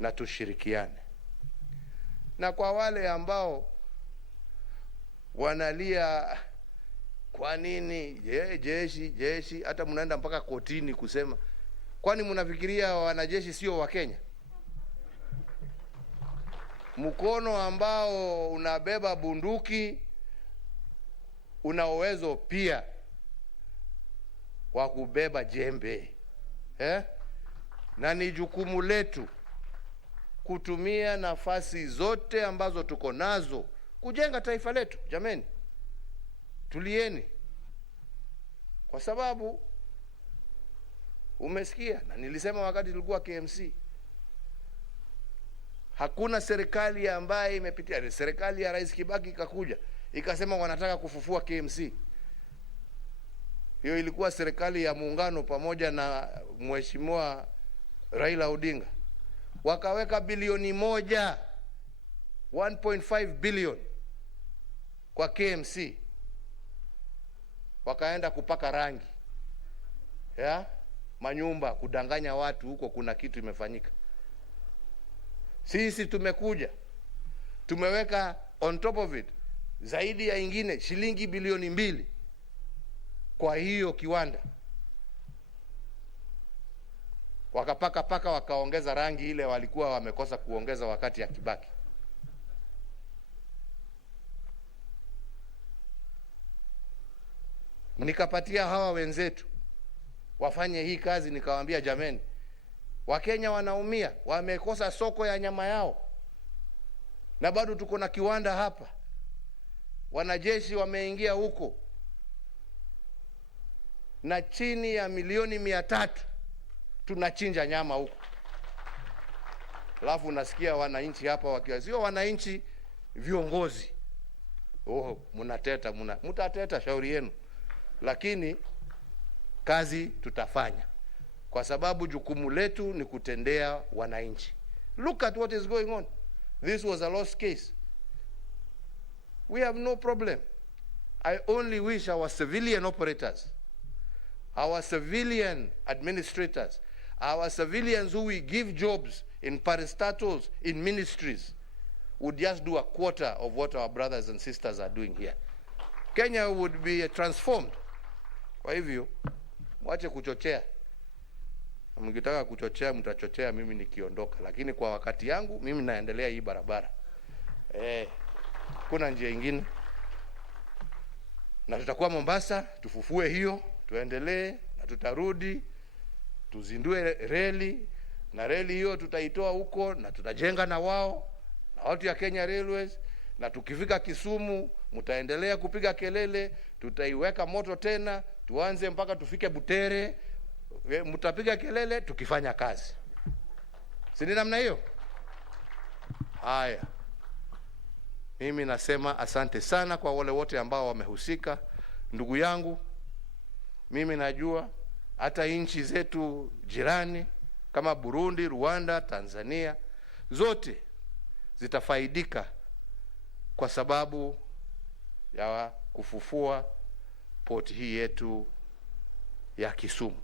na tushirikiane. Na kwa wale ambao wanalia kwa nini jeshi, hata mnaenda mpaka kotini kusema, kwani mnafikiria wanajeshi sio wa Kenya? Mkono ambao unabeba bunduki una uwezo pia wa kubeba jembe, na ni jukumu letu kutumia nafasi zote ambazo tuko nazo kujenga taifa letu. Jameni, tulieni, kwa sababu umesikia na nilisema wakati tulikuwa KMC, hakuna serikali ambaye imepitia. Serikali ya Rais Kibaki ikakuja ikasema wanataka kufufua KMC. Hiyo ilikuwa serikali ya muungano pamoja na Mheshimiwa Raila Odinga. Wakaweka bilioni 1.5 billion kwa KMC. Wakaenda kupaka rangi manyumba, kudanganya watu huko kuna kitu imefanyika. Sisi tumekuja tumeweka on top of it zaidi ya ingine shilingi bilioni 2 kwa hiyo kiwanda. Wakapaka wakaongeza rangi ile walikuwa wamekosa kuongeza wakati ya Kibaki. Nikapatia hawa wenzetu wafanye hii kazi, nikawaambia jameni, Wakenya wanaumia, wamekosa soko ya nyama yao, na bado tuko na kiwanda hapa. wanajeshi wameingia huko na chini ya milioni 300 tunachinja nyama huko. Alafu unasikia wananchi hapa wakiwa sio wananchi, viongozi, mtateta, shauri yenu, lakini kazi tutafanya, kwa sababu jukumu letu ni kutendea wananchi. Look at what is going on. This was a lost case. We have no problem. I only wish our civilian operators, our civilian administrators, our civilians who we give jobs in parastatals, in ministries, would just do a quarter of what our brothers and sisters are doing here. Kenya would be transformed. Kwa hivyo, mwache kuchochea. Mkitaka kuchochea, mtachochea mimi nikiondoka. Lakini kwa wakati yangu, mimi naendelea hii barabara. Kuna njia ingine. Na tutakuwa Mombasa, tufufue hiyo, tuendelee, na tutarudi, tuzindue reli, na reli hiyo tutaitoa huko, na tutajenga na wao, na watu ya Kenya Railways, na tukifika Kisumu, mtaendelea kupiga kelele, tutaiweka moto tena, tuanze mpaka tufike Butere, mtapiga kelele tukifanya kazi. Si ni namna hiyo? Haya. Mimi nasema asante sana kwa wale wote ambao wamehusika. Ndugu yangu, mimi najua hata nchi zetu jirani kama Burundi, Rwanda, Tanzania, zote zitafaidika kwa sababu ya kufufua port hii yetu ya Kisumu.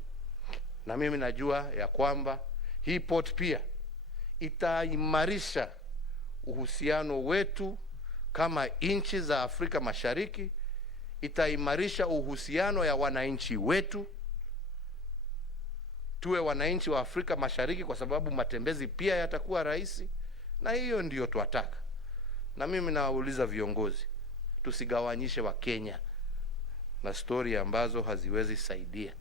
Na mimi najua ya kwamba hii port pia itaimarisha uhusiano wetu kama nchi za Afrika Mashariki, itaimarisha uhusiano ya wananchi wetu. Tuwe wananchi wa Afrika Mashariki kwa sababu matembezi pia yatakuwa rahisi, na hiyo ndio tuataka. Na mimi nawauliza viongozi, tusigawanyishe wa Kenya na story ambazo haziwezi saidia.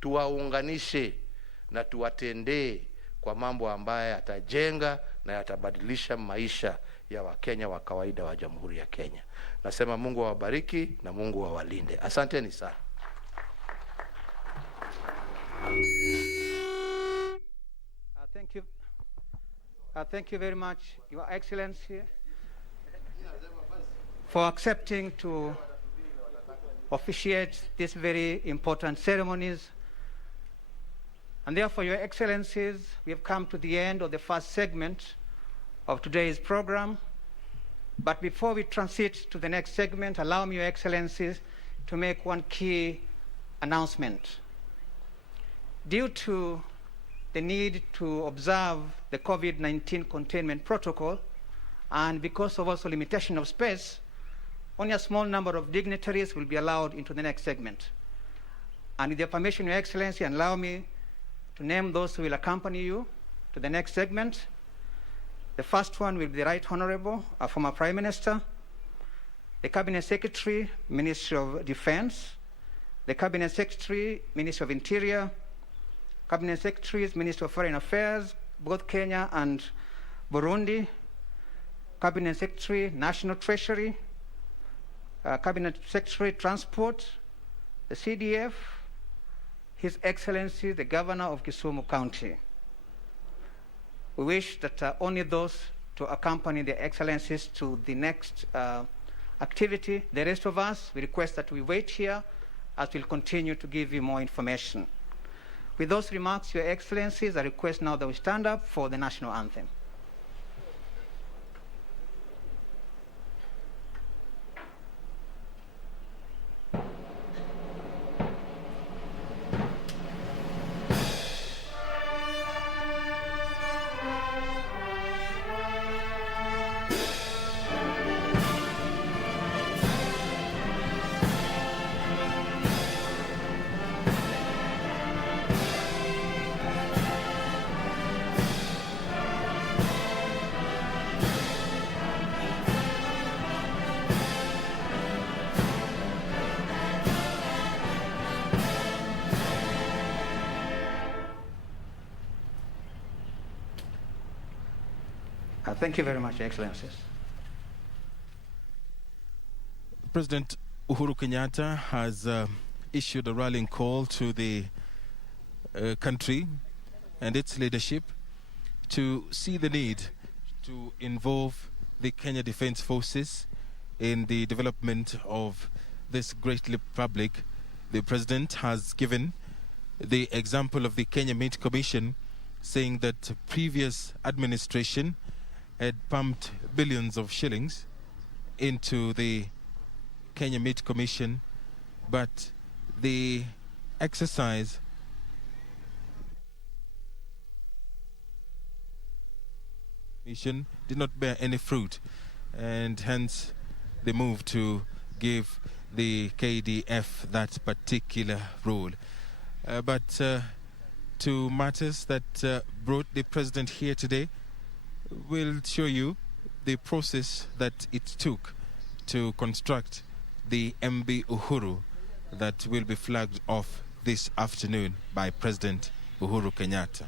Tuwaunganishe na tuwatendee kwa mambo ambayo yatajenga na yatabadilisha maisha ya Wakenya wa kawaida wa Jamhuri ya Kenya. Nasema Mungu awabariki na Mungu awalinde. Asanteni sana. Thank you very much, Your Excellency, for accepting to officiate these very important ceremonies. And therefore, Your Excellencies, we have come to the end of the first segment of today's program. But before we transit to the next segment, allow me, Your Excellencies, to make one key announcement. Due to the need to observe the COVID-19 containment protocol, and because of also limitation of space, only a small number of dignitaries will be allowed into the next segment. And with your permission, Your Excellency, allow me to name those who will accompany you to the next segment. The first one will be the Right Honorable, our former Prime Minister, the Cabinet Secretary, Ministry of Defense, the Cabinet Secretary, Ministry of Interior, Cabinet Secretaries, Ministry of Foreign Affairs, both Kenya and Burundi, Cabinet Secretary, National Treasury, Cabinet Secretary, Transport, the CDF, His Excellency, the Governor of Kisumu County. We wish that only those to accompany the Excellencies to the next activity. The rest of us, we request that we wait here as we'll continue to give you more information. With those remarks, Your Excellencies, I request now that we stand up for the national anthem. Thank you very much, Your Excellencies. President Uhuru Kenyatta has issued a rallying call to the country and its leadership to see the need to involve the Kenya Defence Forces in the development of this great republic. The president has given the example of the Kenya Meat Commission, saying that previous administration had pumped billions of shillings into the Kenya Meat Commission, but the exercise mission did not bear any fruit, and hence they moved to give the KDF that particular role. But to matters that brought the president here today, we'll show you the process that it took to construct the MB Uhuru that will be flagged off this afternoon by President Uhuru Kenyatta.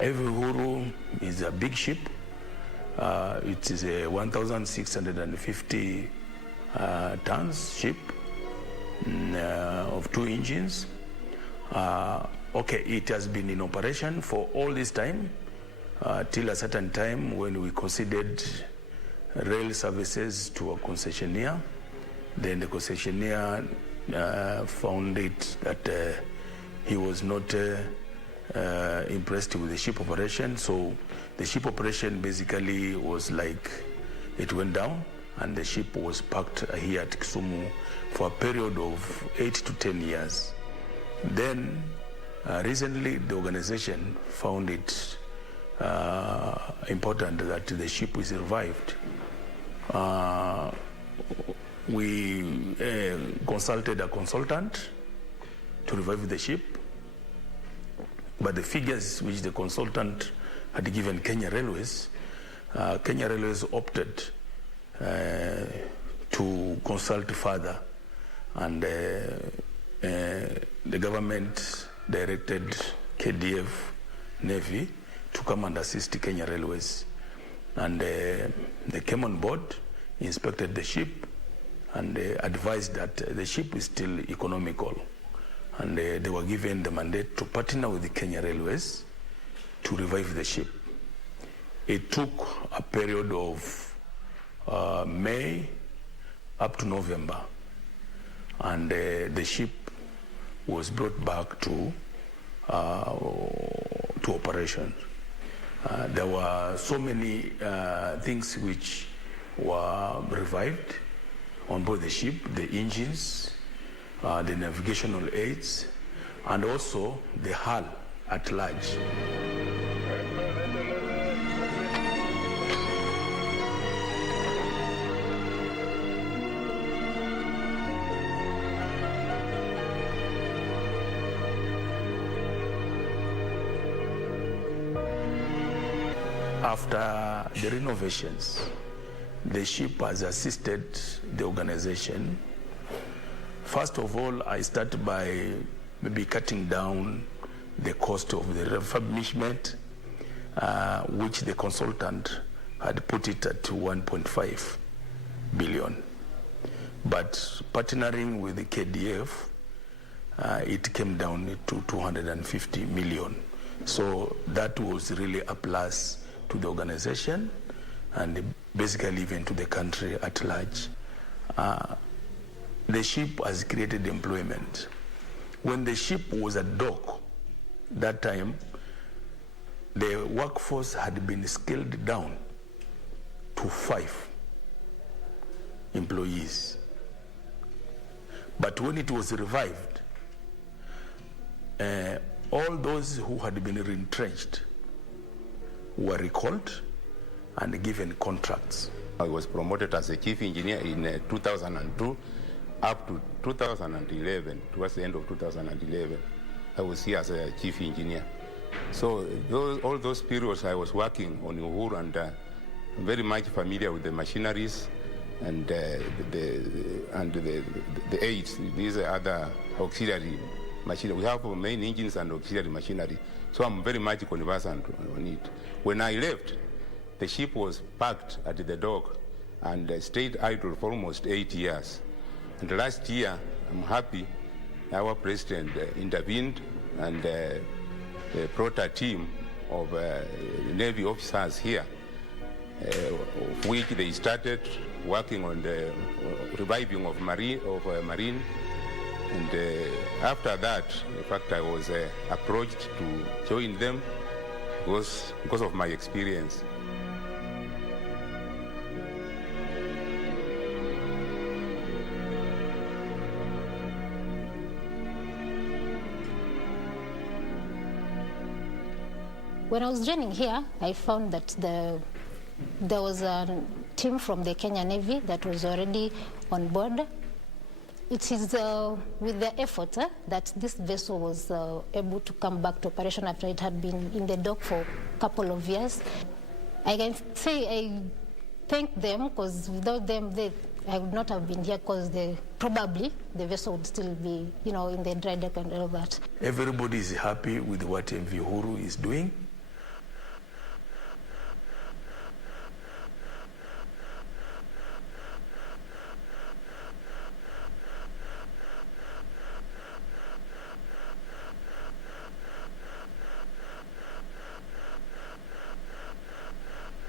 Every Uhuru is a big ship. It is a 1,650 tons ship of 2 engines. Okay, it has been in operation for all this time till a certain time when we considered rail services to a concessionaire. Then the concessionaire found it that he was not impressed with the ship operation, so the ship operation basically was like it went down, and the ship was parked here at Kisumu for a period of 8 to 10 years. Then recently the organization found it important that the ship is revived. We consulted a consultant to revive the ship, but the figures which the consultant had given Kenya Railways opted to consult further, and the government directed KDF Navy to come and assist Kenya Railways. And they came on board, inspected the ship, and advised that the ship is still economical. And they were given the mandate to partner with the Kenya Railways to revive the ship. It took a period of May up to November, and the ship was brought back to operation. There were so many things which were revived on board the ship: the engines, the navigational aids, and also the hull at large. After the renovations, the ship has assisted the organization. First of all, I started by maybe cutting down the cost of the refurbishment, which the consultant had put it at 1.5 billion. But partnering with the KDF, it came down to 250 million. So that was really a plus to the organization and basically even to the country at large. The ship has created employment. When the ship was at dock, that time, the workforce had been scaled down to 5 employees. But when it was revived, all those who had been retrenched were recalled and given contracts. I was promoted as a chief engineer in 2002 up to 2011. Towards the end of 2011, I was here as a chief engineer. So all those periods I was working on Uhuru, and I'm very much familiar with the machineries and the aids. These are other auxiliary machinery. We have main engines and auxiliary machinery, so I'm very much conversant on it. When I left, the ship was parked at the dock and stayed idle for almost 8 years. And last year, I'm happy our president intervened and brought a team of Navy officers here, of which they started working on the reviving of marine. And after that, in fact, I was approached to join them because of my experience. When I was joining here, I found that there was a team from the Kenya Navy that was already on board. It is with their effort that this vessel was able to come back to operation after it had been in the dock for a couple of years. I can say I thank them, because without them, I would not have been here, because probably the vessel would still be, in the dry dock and all that. Everybody is happy with what MV Uhuru is doing.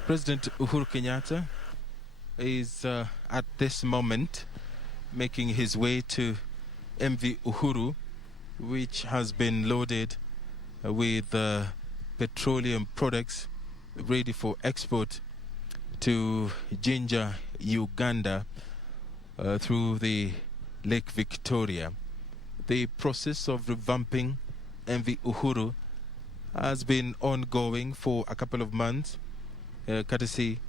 President Uhuru Kenyatta is at this moment making his way to MV Uhuru, which has been loaded with petroleum products ready for export to Jinja, Uganda, through the Lake Victoria. The process of revamping MV Uhuru has been ongoing for a couple of months, courtesy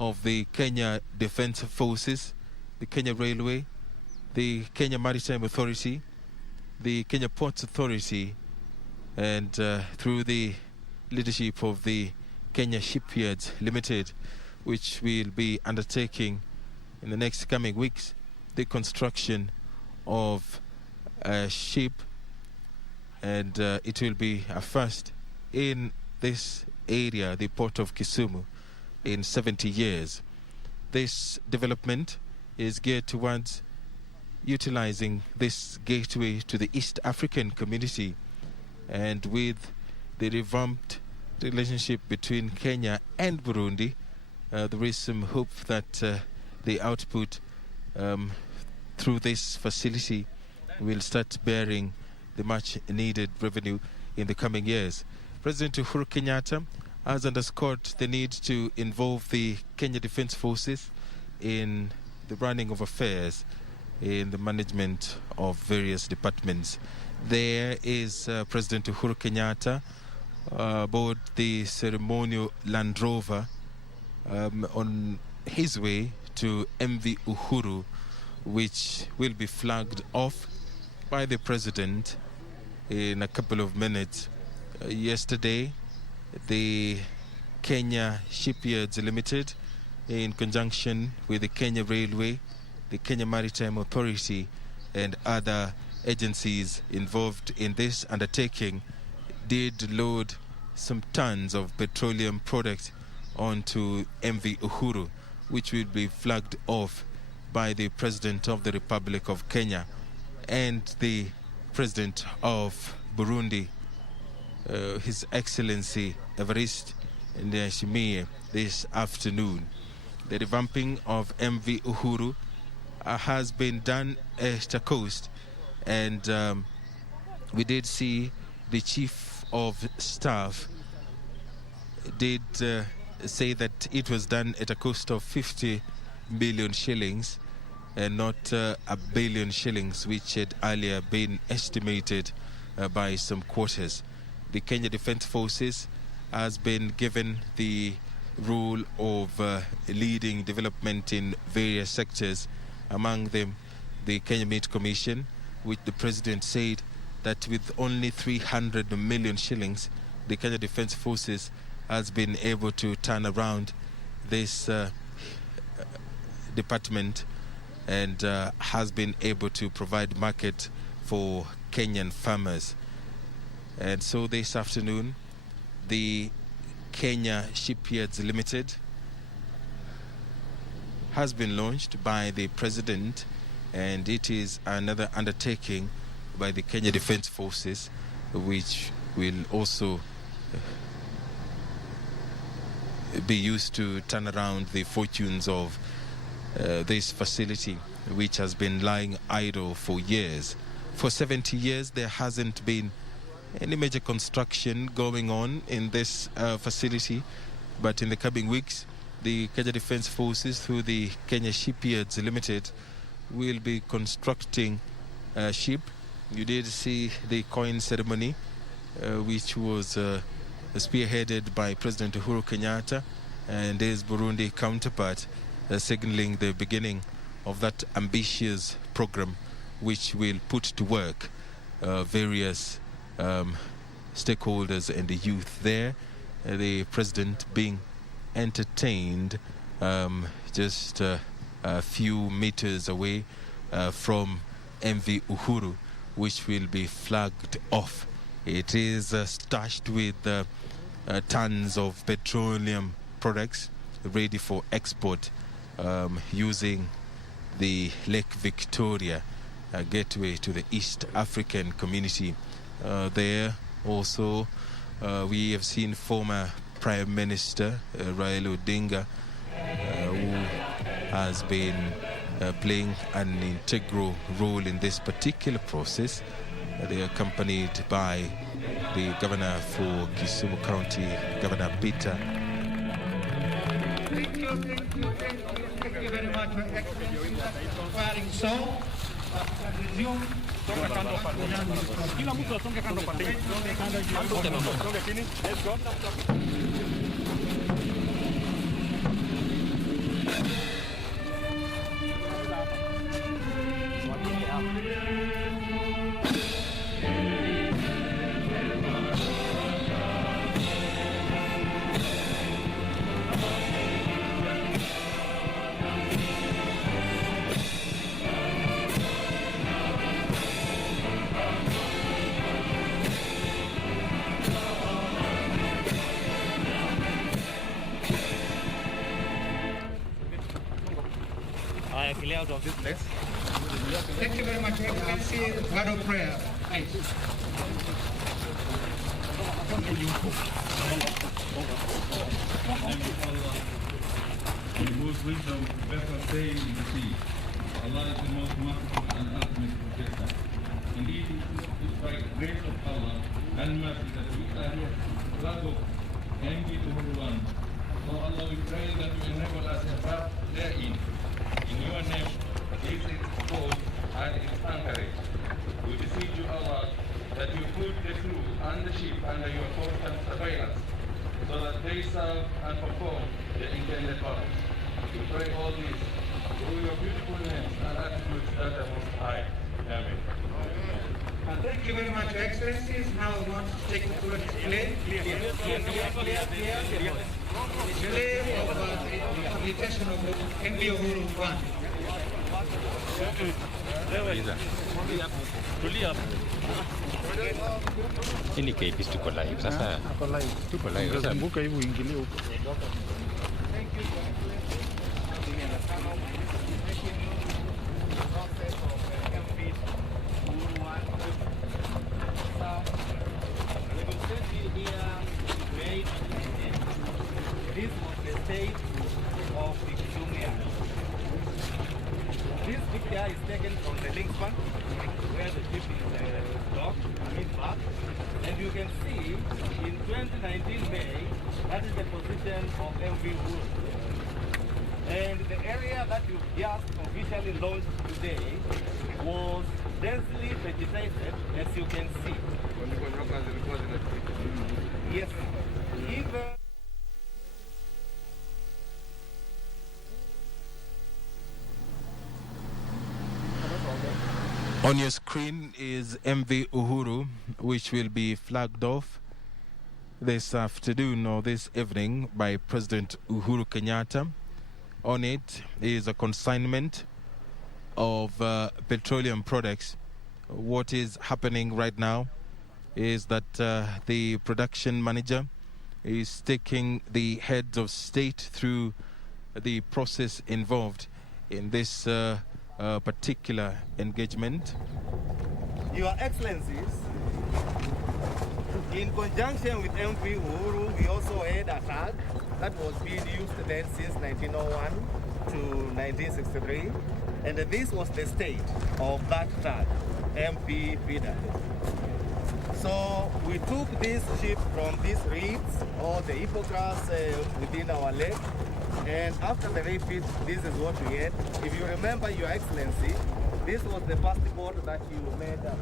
of the Kenya Defence Forces, the Kenya Railway, the Kenya Maritime Authority, the Kenya Ports Authority, and through the leadership of the Kenya Shipyards Limited, which will be undertaking in the next coming weeks the construction of a ship, and it will be a first in this area, the port of Kisumu, in 70 years. This development is geared towards utilizing this gateway to the East African community, and with the revamped relationship between Kenya and Burundi, there is some hope that the output through this facility will start bearing the much needed revenue in the coming years. President Uhuru Kenyatta has underscored the need to involve the Kenya Defence Forces in the running of affairs, in the management of various departments. There is President Uhuru Kenyatta aboard the ceremonial Land Rover on his way to MV Uhuru, which will be flagged off by the President in a couple of minutes. Yesterday, the Kenya Shipyards Limited, in conjunction with the Kenya Railway, the Kenya Maritime Authority, and other agencies involved in this undertaking, did load some tons of petroleum products onto MV Uhuru, which will be flagged off by the President of the Republic of Kenya and the President of Burundi, His Excellency Evariste Ndayishimiye, this afternoon. The revamping of MV Uhuru has been done at the coast, and we did see the Chief of Staff did say that it was done at a cost of 50 million shillings and not a billion shillings, which had earlier been estimated by some quarters. The Kenya Defence Forces has been given the role of leading development in various sectors, among them the Kenya Meat Commission, which the President said that with only 300 million shillings, the Kenya Defence Forces has been able to turn around this department and has been able to provide market for Kenyan farmers. And so this afternoon, the Kenya Shipyards Limited has been launched by the President, and it is another undertaking by the Kenya Defence Forces, which will also be used to turn around the fortunes of this facility, which has been lying idle for years. For 70 years, there hasn't been any major construction going on in this facility, but in the coming weeks, the Kenya Defence Forces, through the Kenya Shipyards Limited, will be constructing a ship. You did see the coin ceremony, which was spearheaded by President Uhuru Kenyatta and his Burundi counterpart, signaling the beginning of that ambitious program, which will put to work various stakeholders and the youth there. The President being entertained just a few meters away from MV Uhuru, which will be flagged off. It is stashed with tons of petroleum products ready for export, using the Lake Victoria gateway to the East African community. There also we have seen former Prime Minister Raila Odinga, who has been playing an integral role in this particular process. They are accompanied by the Governor for Kisumo County, Governor Peter. Thank you very much for explaining so. Resume. Out of this place. Thank you very much, Excellency. Word of prayer. Thank you. The most wisdom, better saying in the sea. Allah is the most merciful and ultimate protector. Indeed, it is by the grace of Allah and mercy that we are here. Flag of envy to everyone. So Allah, we pray that you enable us to path therein. In your name, this is exposed and its anchorage. We beseech you, Allah, that you put the crew and the ship under your constant surveillance, so that they serve and perform the intended purpose. We pray all this through your beautiful names and attributes that are most high. Amen. Thank you very much, Your Excellencies. Now I want to take the full display. Display of the completion of the MV Uhuru Fund. Ini KBC tuko live sasa. Tuko live sasa. Kumbuka hivi uingilie huko. This was the state of the Kisumo Yard. This picture is taken from the link span where the ship is docked, back. And you can see in 2019 May, that is the position of MV Uhuru. And the area that you just officially launched today was densely vegetated, as you can see. Yes, even on your screen is MV Uhuru, which will be flagged off this afternoon or this evening by President Uhuru Kenyatta on it is a consignment of petroleum products. What is happening right now is that the production manager is taking the heads of state through the process involved in this particular engagement. Your Excellencies, in conjunction with MP Uhuru, we also had a tag that was being used then since 1901 to 1963, and this was the state of that tag, MP feeder. So we took this ship from these reefs or the hippocras within our lake, and after the refit, this is what we had. If you remember, Your Excellency, this was the first boat that you made up.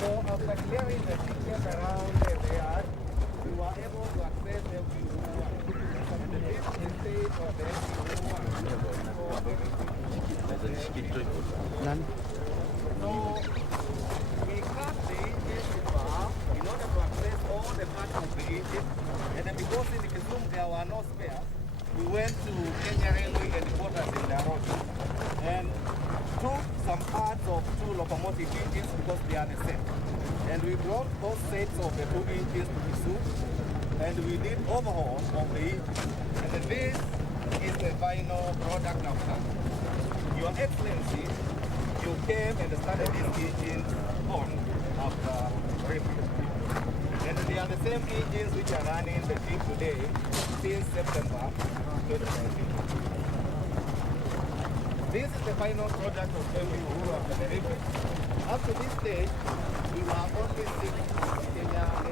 So after clearing the tickets around there, we were able to access everyone. This is the state of everyone. So we cut the engine bar in order to access all the parts of the engine, and then because in the Kisumu there were no spares, we went to Kenya Railway headquarters in Nairobi and took some parts of 2 locomotive engines because they are the same. And we brought those sets of the 2 engines to Kisumu, and we did overhaul of the engine. And this is the final product of that. Your Excellency, you came and started these engines on after review. And they are the same engines which are running the ship today since September 2019. This is the final product of MV Uhuru after the review. Up to this stage, we were only 6 Kenyan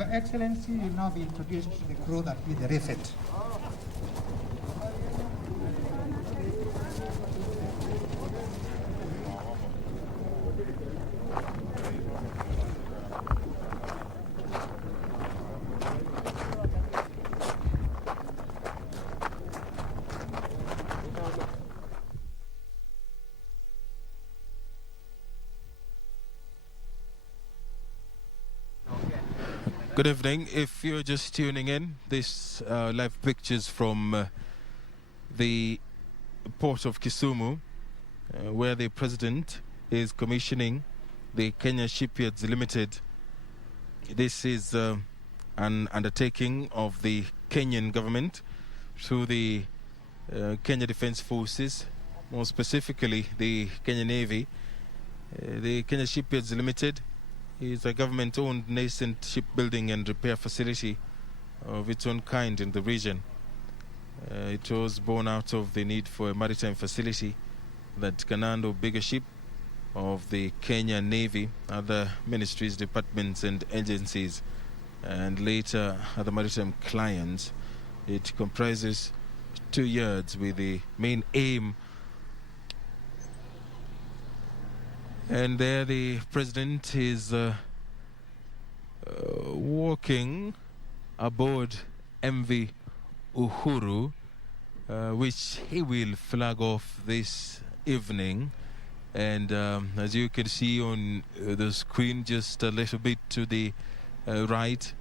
Your Excellency will now be introduced to the crew that did the refit. Good evening. If you're just tuning in, this live pictures from the port of Kisumu, where the president is commissioning the Kenya Shipyards Limited. This is an undertaking of the Kenyan government through the Kenya Defence Forces, more specifically the Kenya Navy. The Kenya Shipyards Limited is a government-owned nascent shipbuilding and repair facility of its own kind in the region. It was born out of the need for a maritime facility that can handle bigger ship of the Kenya Navy, other ministries, departments and agencies, and later other maritime clients. It comprises 2 yards with the main aim. And there the president is walking aboard MV Uhuru, which he will flag off this evening. And as you can see on the screen, just a little bit to the right,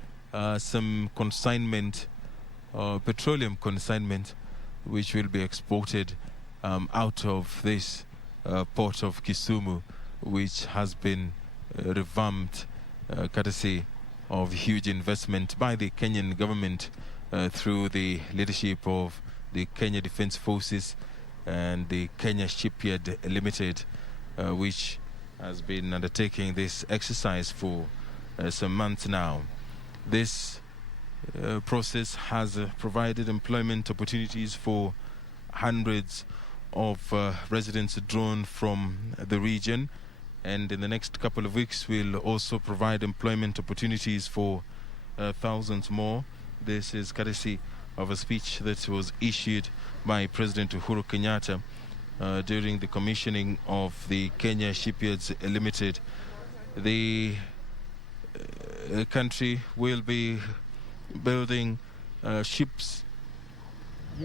some consignment, petroleum consignment, which will be exported out of this port of Kisumu, which has been revamped courtesy of huge investment by the Kenyan government through the leadership of the Kenya Defence Forces and the Kenya Shipyard Limited, which has been undertaking this exercise for some months now. This process has provided employment opportunities for hundreds of residents drawn from the region, and in the next couple of weeks will also provide employment opportunities for thousands more. This is courtesy of a speech that was issued by President Uhuru Kenyatta during the commissioning of the Kenya Shipyards Limited. The country will be building ships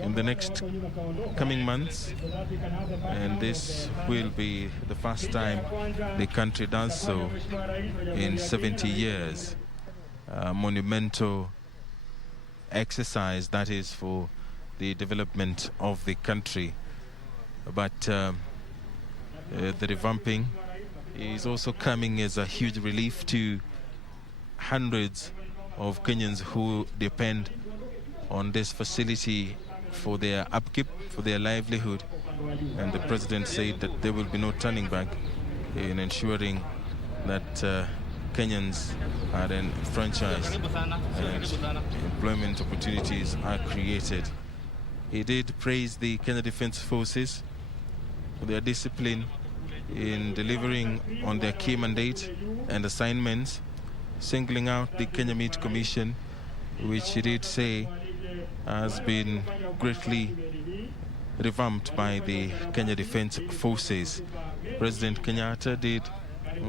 in the next coming months, and this will be the first time the country does so in 70 years. A monumental exercise that is for the development of the country. But the revamping is also coming as a huge relief to hundreds of Kenyans who depend on this facility for their upkeep, for their livelihood. And the president said that there will be no turning back in ensuring that Kenyans are enfranchised and employment opportunities are created. He did praise the Kenya Defence Forces for their discipline in delivering on their key mandate and assignments, singling out the Kenya Meat Commission, which he did say has been greatly revamped by the Kenya Defence Forces. President Kenyatta did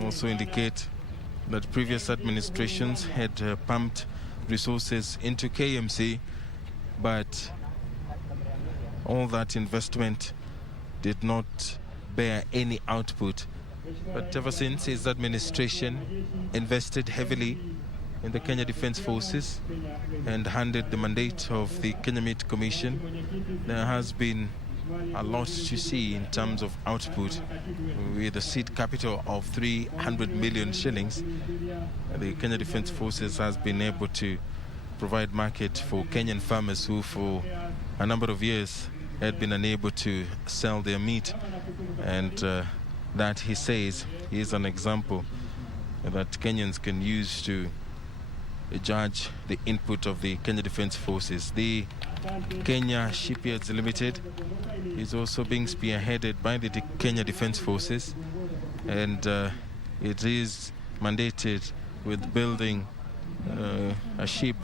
also indicate that previous administrations had pumped resources into KMC, but all that investment did not bear any output. But ever since his administration invested heavily in the Kenya Defence Forces and handed the mandate of the Kenya Meat Commission, there has been a lot to see in terms of output. With a seed capital of 300 million shillings, the Kenya Defence Forces has been able to provide market for Kenyan farmers who for a number of years had been unable to sell their meat. And that, he says, is an example that Kenyans can use to judge the input of the Kenya Defence Forces. The Kenya Shipyards Limited is also being spearheaded by the Kenya Defence Forces, and it is mandated with building a ship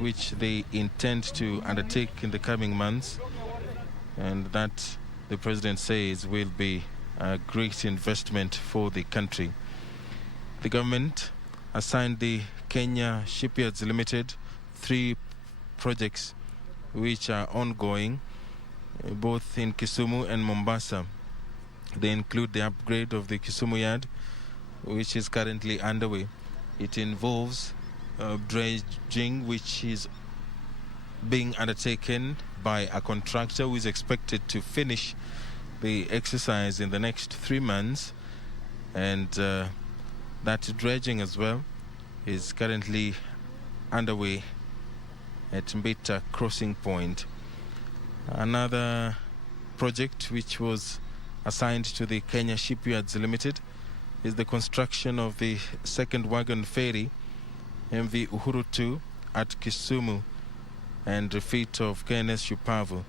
which they intend to undertake in the coming months, and that the president says will be a great investment for the country. The government assigned the Kenya Shipyards Limited 3 projects which are ongoing, both in Kisumu and Mombasa. They include the upgrade of the Kisumu yard, which is currently underway. It involves dredging, which is being undertaken by a contractor who is expected to finish the exercise in the next 3 months, and that dredging as well is currently underway at Mbita Crossing Point. Another project which was assigned to the Kenya Shipyards Limited is the construction of the second wagon ferry, MV Uhuru 2, at Kisumu, and refit of KNS Shupavu.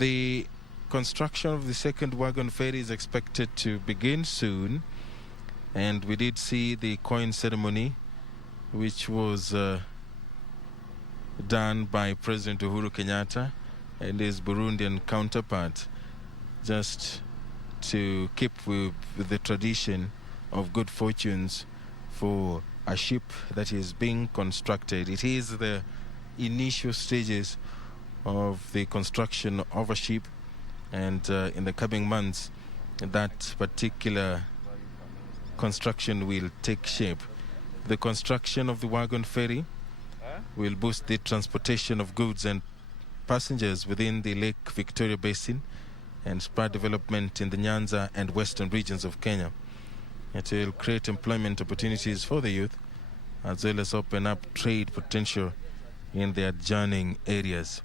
The construction of the second wagon ferry is expected to begin soon, and we did see the coin ceremony which was done by President Uhuru Kenyatta and his Burundian counterpart, just to keep with the tradition of good fortunes for a ship that is being constructed. It is the initial stages of the construction of a ship, and in the coming months that particular construction will take shape. The construction of the wagon ferry will boost the transportation of goods and passengers within the Lake Victoria Basin and spur development in the Nyanza and western regions of Kenya. It will create employment opportunities for the youth, as well as open up trade potential in the adjoining areas.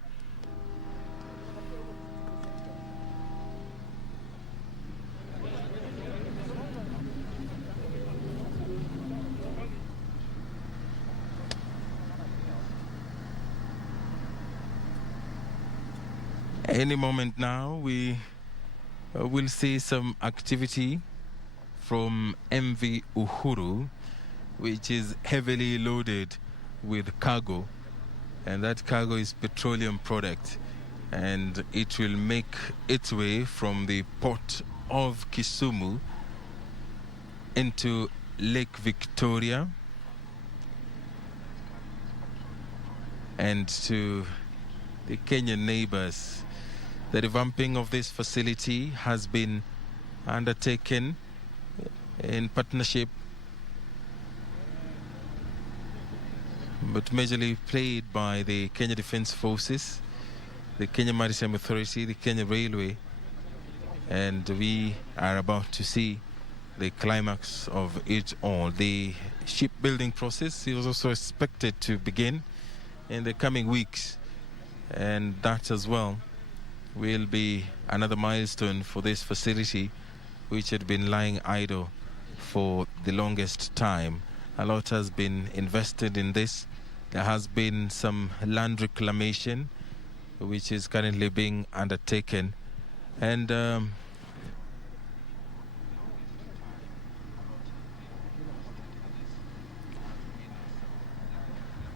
Any moment now, we will see some activity from MV Uhuru, which is heavily loaded with cargo, and that cargo is petroleum product, and it will make its way from the port of Kisumu into Lake Victoria and to the Kenyan neighbors. The revamping of this facility has been undertaken in partnership, but majorly played by the Kenya Defence Forces, the Kenya Maritime Authority, the Kenya Railway, and we are about to see the climax of it all. The shipbuilding process is also expected to begin in the coming weeks, and that as well will be another milestone for this facility, which had been lying idle for the longest time. A lot has been invested in this. There has been some land reclamation, which is currently being undertaken. And the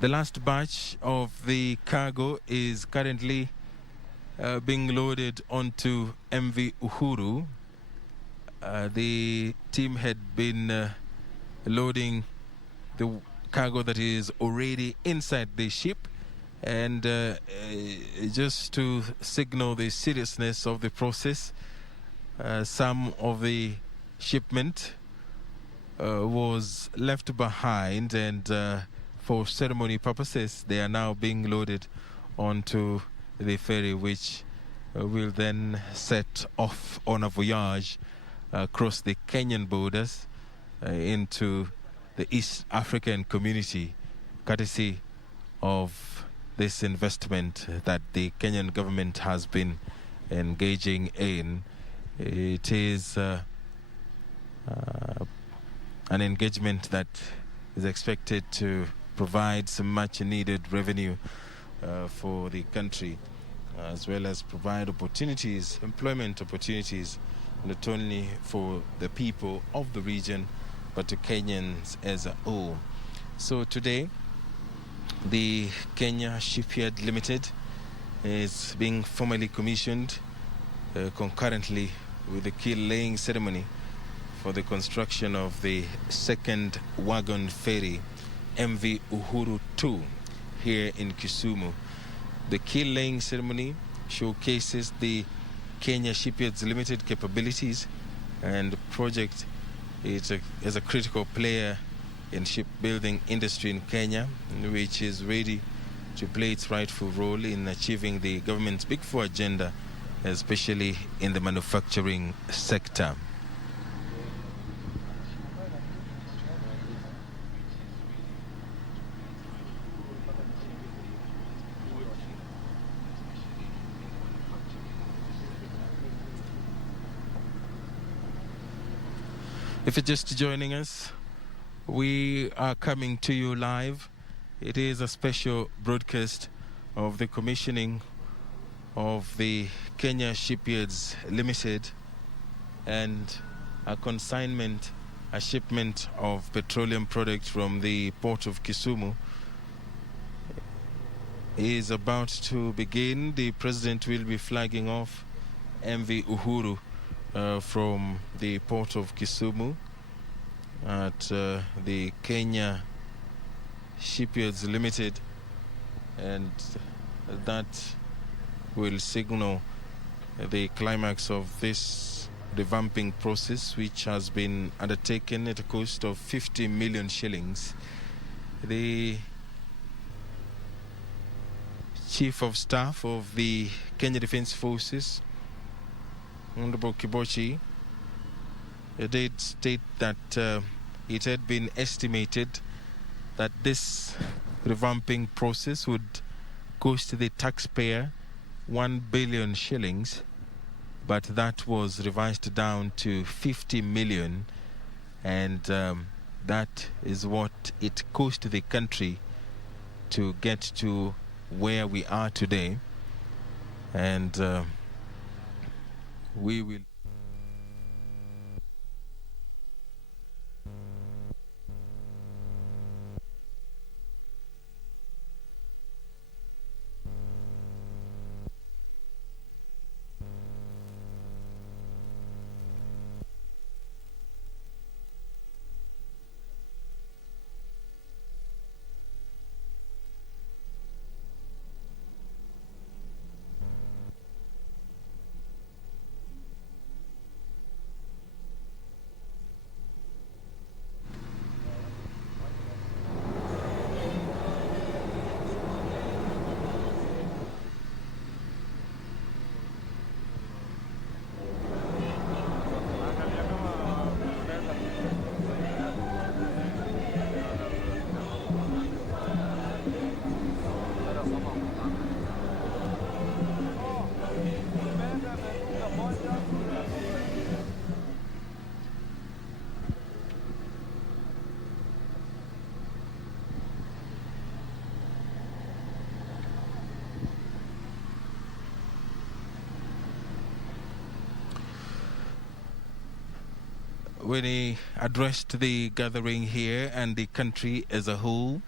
last batch of the cargo is currently being loaded onto MV Uhuru. The team had been loading the cargo that is already inside the ship, and just to signal the seriousness of the process, some of the shipment was left behind, and for ceremony purposes they are now being loaded onto the ferry, which will then set off on a voyage across the Kenyan borders into the East African community, courtesy of this investment that the Kenyan government has been engaging in. It is an engagement that is expected to provide some much needed revenue for the country, as well as provide opportunities, employment opportunities, not only for the people of the region, but to Kenyans as a whole. So today, the Kenya Shipyard Limited is being formally commissioned concurrently with the keel laying ceremony for the construction of the second wagon ferry, MV Uhuru 2, here in Kisumu. The keel laying ceremony showcases the Kenya Shipyards Limited capabilities, and the project is a critical player in shipbuilding industry in Kenya, which is ready to play its rightful role in achieving the government's Big Four agenda, especially in the manufacturing sector. If you're just joining us, we are coming to you live. It is a special broadcast of the commissioning of the Kenya Shipyards Limited and a consignment, a shipment of petroleum products from the port of Kisumu is about to begin. The president will be flagging off MV Uhuru from the port of Kisumu at the Kenya Shipyards Limited, and that will signal the climax of this revamping process, which has been undertaken at a cost of 50 million shillings. The Chief of Staff of the Kenya Defence Forces, Honorable Kibochi, did state that it had been estimated that this revamping process would cost the taxpayer 1 billion shillings, but that was revised down to 50 million, and that is what it cost the country to get to where we are today. And we will when he addressed the gathering here and the country as a whole,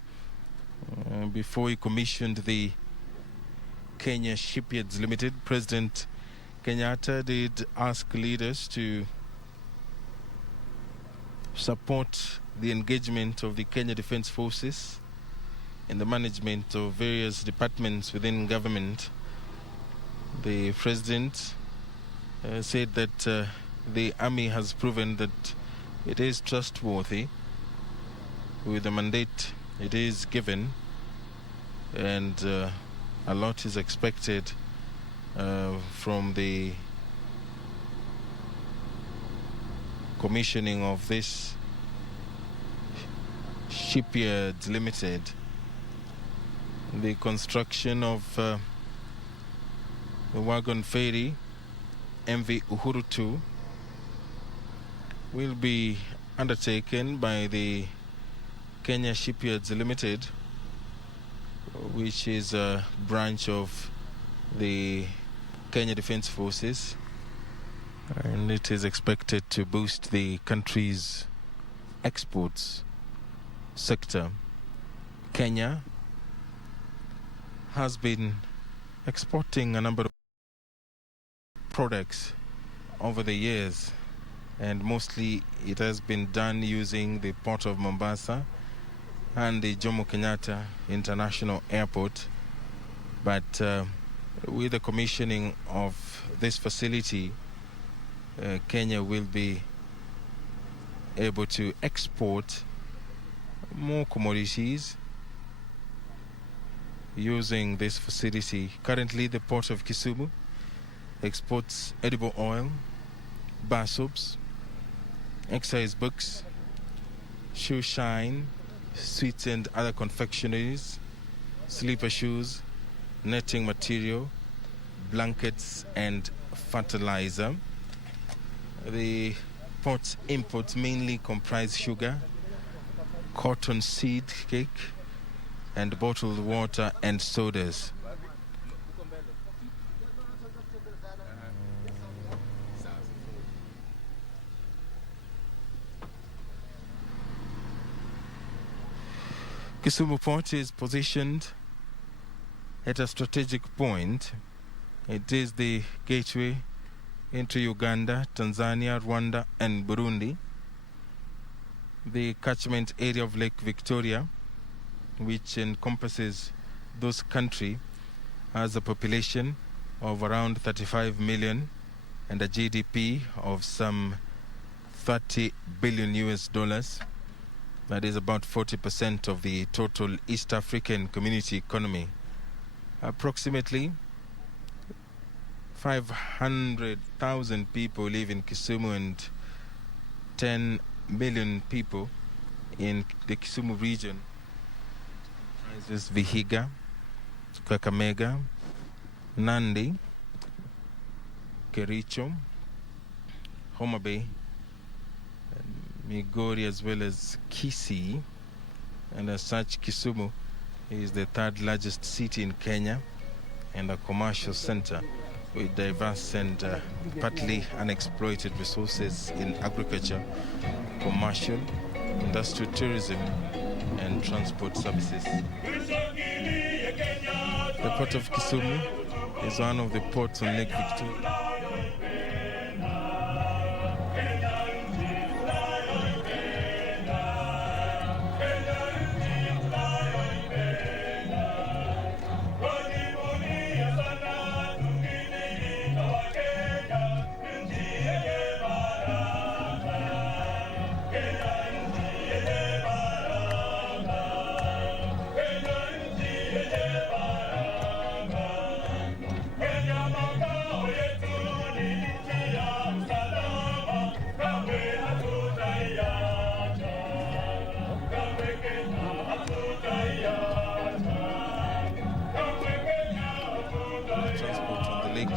before he commissioned the Kenya Shipyards Limited, President Kenyatta did ask leaders to support the engagement of the Kenya Defence Forces in the management of various departments within government. The President said that the army has proven that it is trustworthy with the mandate it is given, and a lot is expected from the commissioning of this Shipyards Limited. The construction of the wagon ferry MV Uhuru 2 will be undertaken by the Kenya Shipyards Limited, which is a branch of the Kenya Defence Forces, and it is expected to boost the country's exports sector. Kenya has been exporting a number of products over the years, and mostly it has been done using the port of Mombasa and the Jomo Kenyatta International Airport. But with the commissioning of this facility, Kenya will be able to export more commodities using this facility. Currently, the port of Kisumu exports edible oil, bar soaps, exercise books, shoe shine, sweets and other confectionaries, sleeper shoes, netting material, blankets and fertilizer. The port's imports mainly comprise sugar, cotton seed cake, and bottled water and sodas. Kisumu Port is positioned at a strategic point. It is the gateway into Uganda, Tanzania, Rwanda, and Burundi. The catchment area of Lake Victoria, which encompasses those countries, has a population of around 35 million and a GDP of some $30 billion US. That is about 40% of the total East African community economy. Approximately 500,000 people live in Kisumu and 10 million people in the Kisumu region. This is Vihiga, Kakamega, Nandi, Kericho, Homa Bay, Migori, as well as Kisii. And as such, Kisumu is the third largest city in Kenya and a commercial center with diverse and partly unexploited resources in agriculture, commercial, industrial tourism, and transport services. The port of Kisumu is one of the ports on Lake Victoria.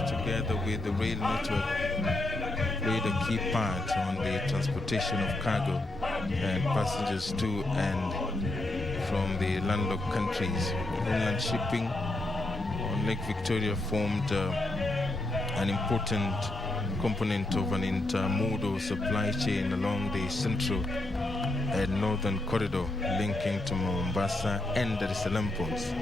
Together with the rail network, played a key part on the transportation of cargo and passengers to and from the landlocked countries. Inland shipping on Lake Victoria formed an important component of an intermodal supply chain along the central and northern corridor linking to Mombasa and Dar es Salaam ports.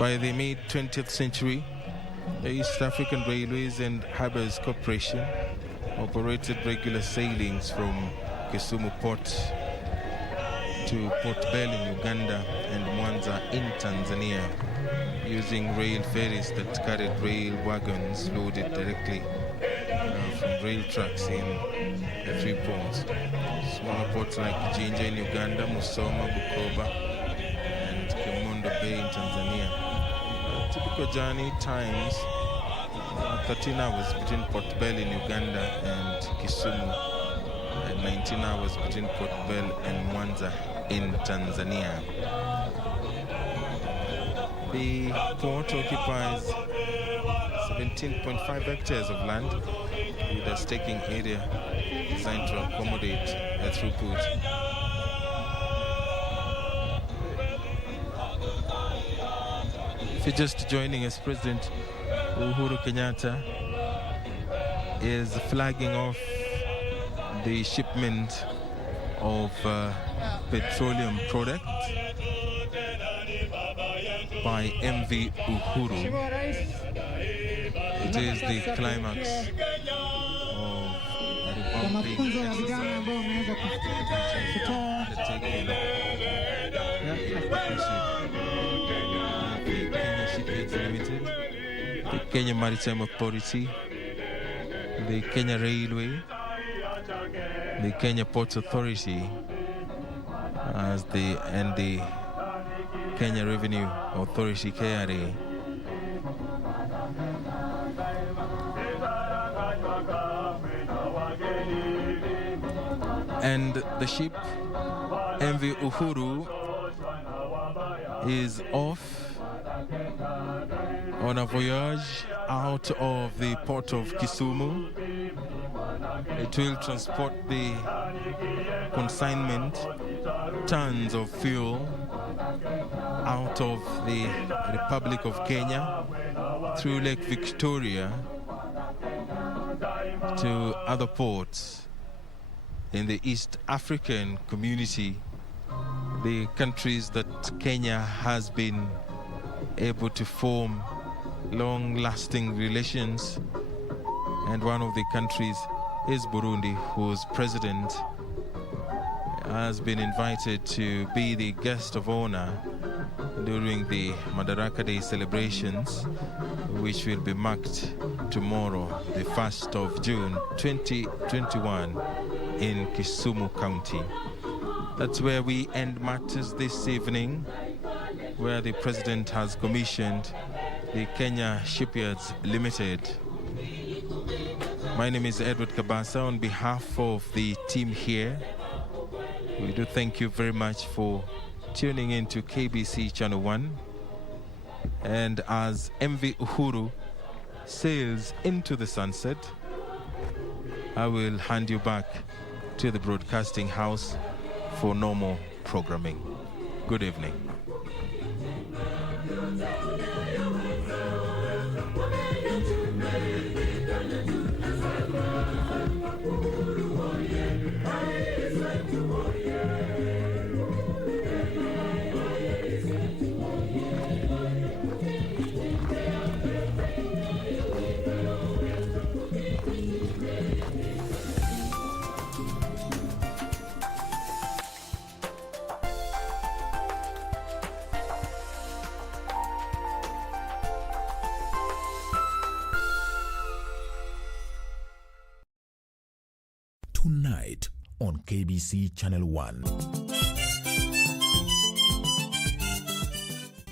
By the mid-20th century, the East African Railways and Harbours Corporation operated regular sailings from Kisumu Port to Port Bell in Uganda and Mwanza in Tanzania, using rail ferries that carried rail wagons loaded directly from rail tracks in the three ports. Smaller ports like Jinja in Uganda, Musoma, Bukoba, and Kemondo Bay in Tanzania. Typical journey times 13 hours between Port Bell in Uganda and Kisumu, and 19 hours between Port Bell and Mwanza in Tanzania. The port occupies 17.5 hectares of land with a staking area designed to accommodate a throughput. If you're just joining us, President Uhuru Kenyatta is flagging off the shipment of petroleum product by MV Uhuru. It is the climax of a revamping undertaking the Kenya Shipyards Limited, the Kenya Maritime Authority, the Kenya Railway, the Kenya Ports Authority, and the Kenya Revenue Authority, KRA. And the ship MV Uhuru is off on a voyage out of the port of Kisumu. It will transport the consignment, tons of fuel, out of the Republic of Kenya through Lake Victoria to other ports in the East African community, the countries that Kenya has been able to form long-lasting relations. And one of the countries is Burundi, whose president has been invited to be the guest of honor during the Madaraka Day celebrations, which will be marked tomorrow, the 1st of June 2021 in Kisumu County. That's where we end matters this evening, where the president has commissioned the Kenya Shipyards Limited. My name is Edward Kabasa. On behalf of the team here, we do thank you very much for tuning in to KBC Channel 1. And as MV Uhuru sails into the sunset, I will hand you back to the broadcasting house for normal programming. Good evening. Tonight on KBC Channel 1.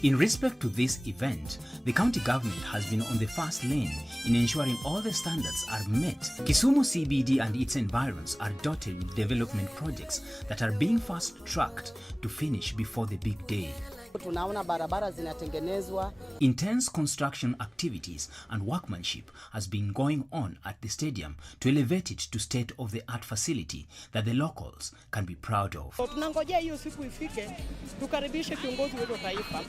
In respect to this event, the county government has been on the first lane in ensuring all the standards are met. Kisumu CBD and its environs are dotted with development projects that are being fast-tracked to finish before the big day. Tunaona barabara zinatengenezwa. Intense construction activities and workmanship has been going on at the stadium to elevate it to state-of-the-art facility that the locals can be proud of. Tunangojea hiyo siku ifike, tukaribishe kiongozi wetu wa taifa.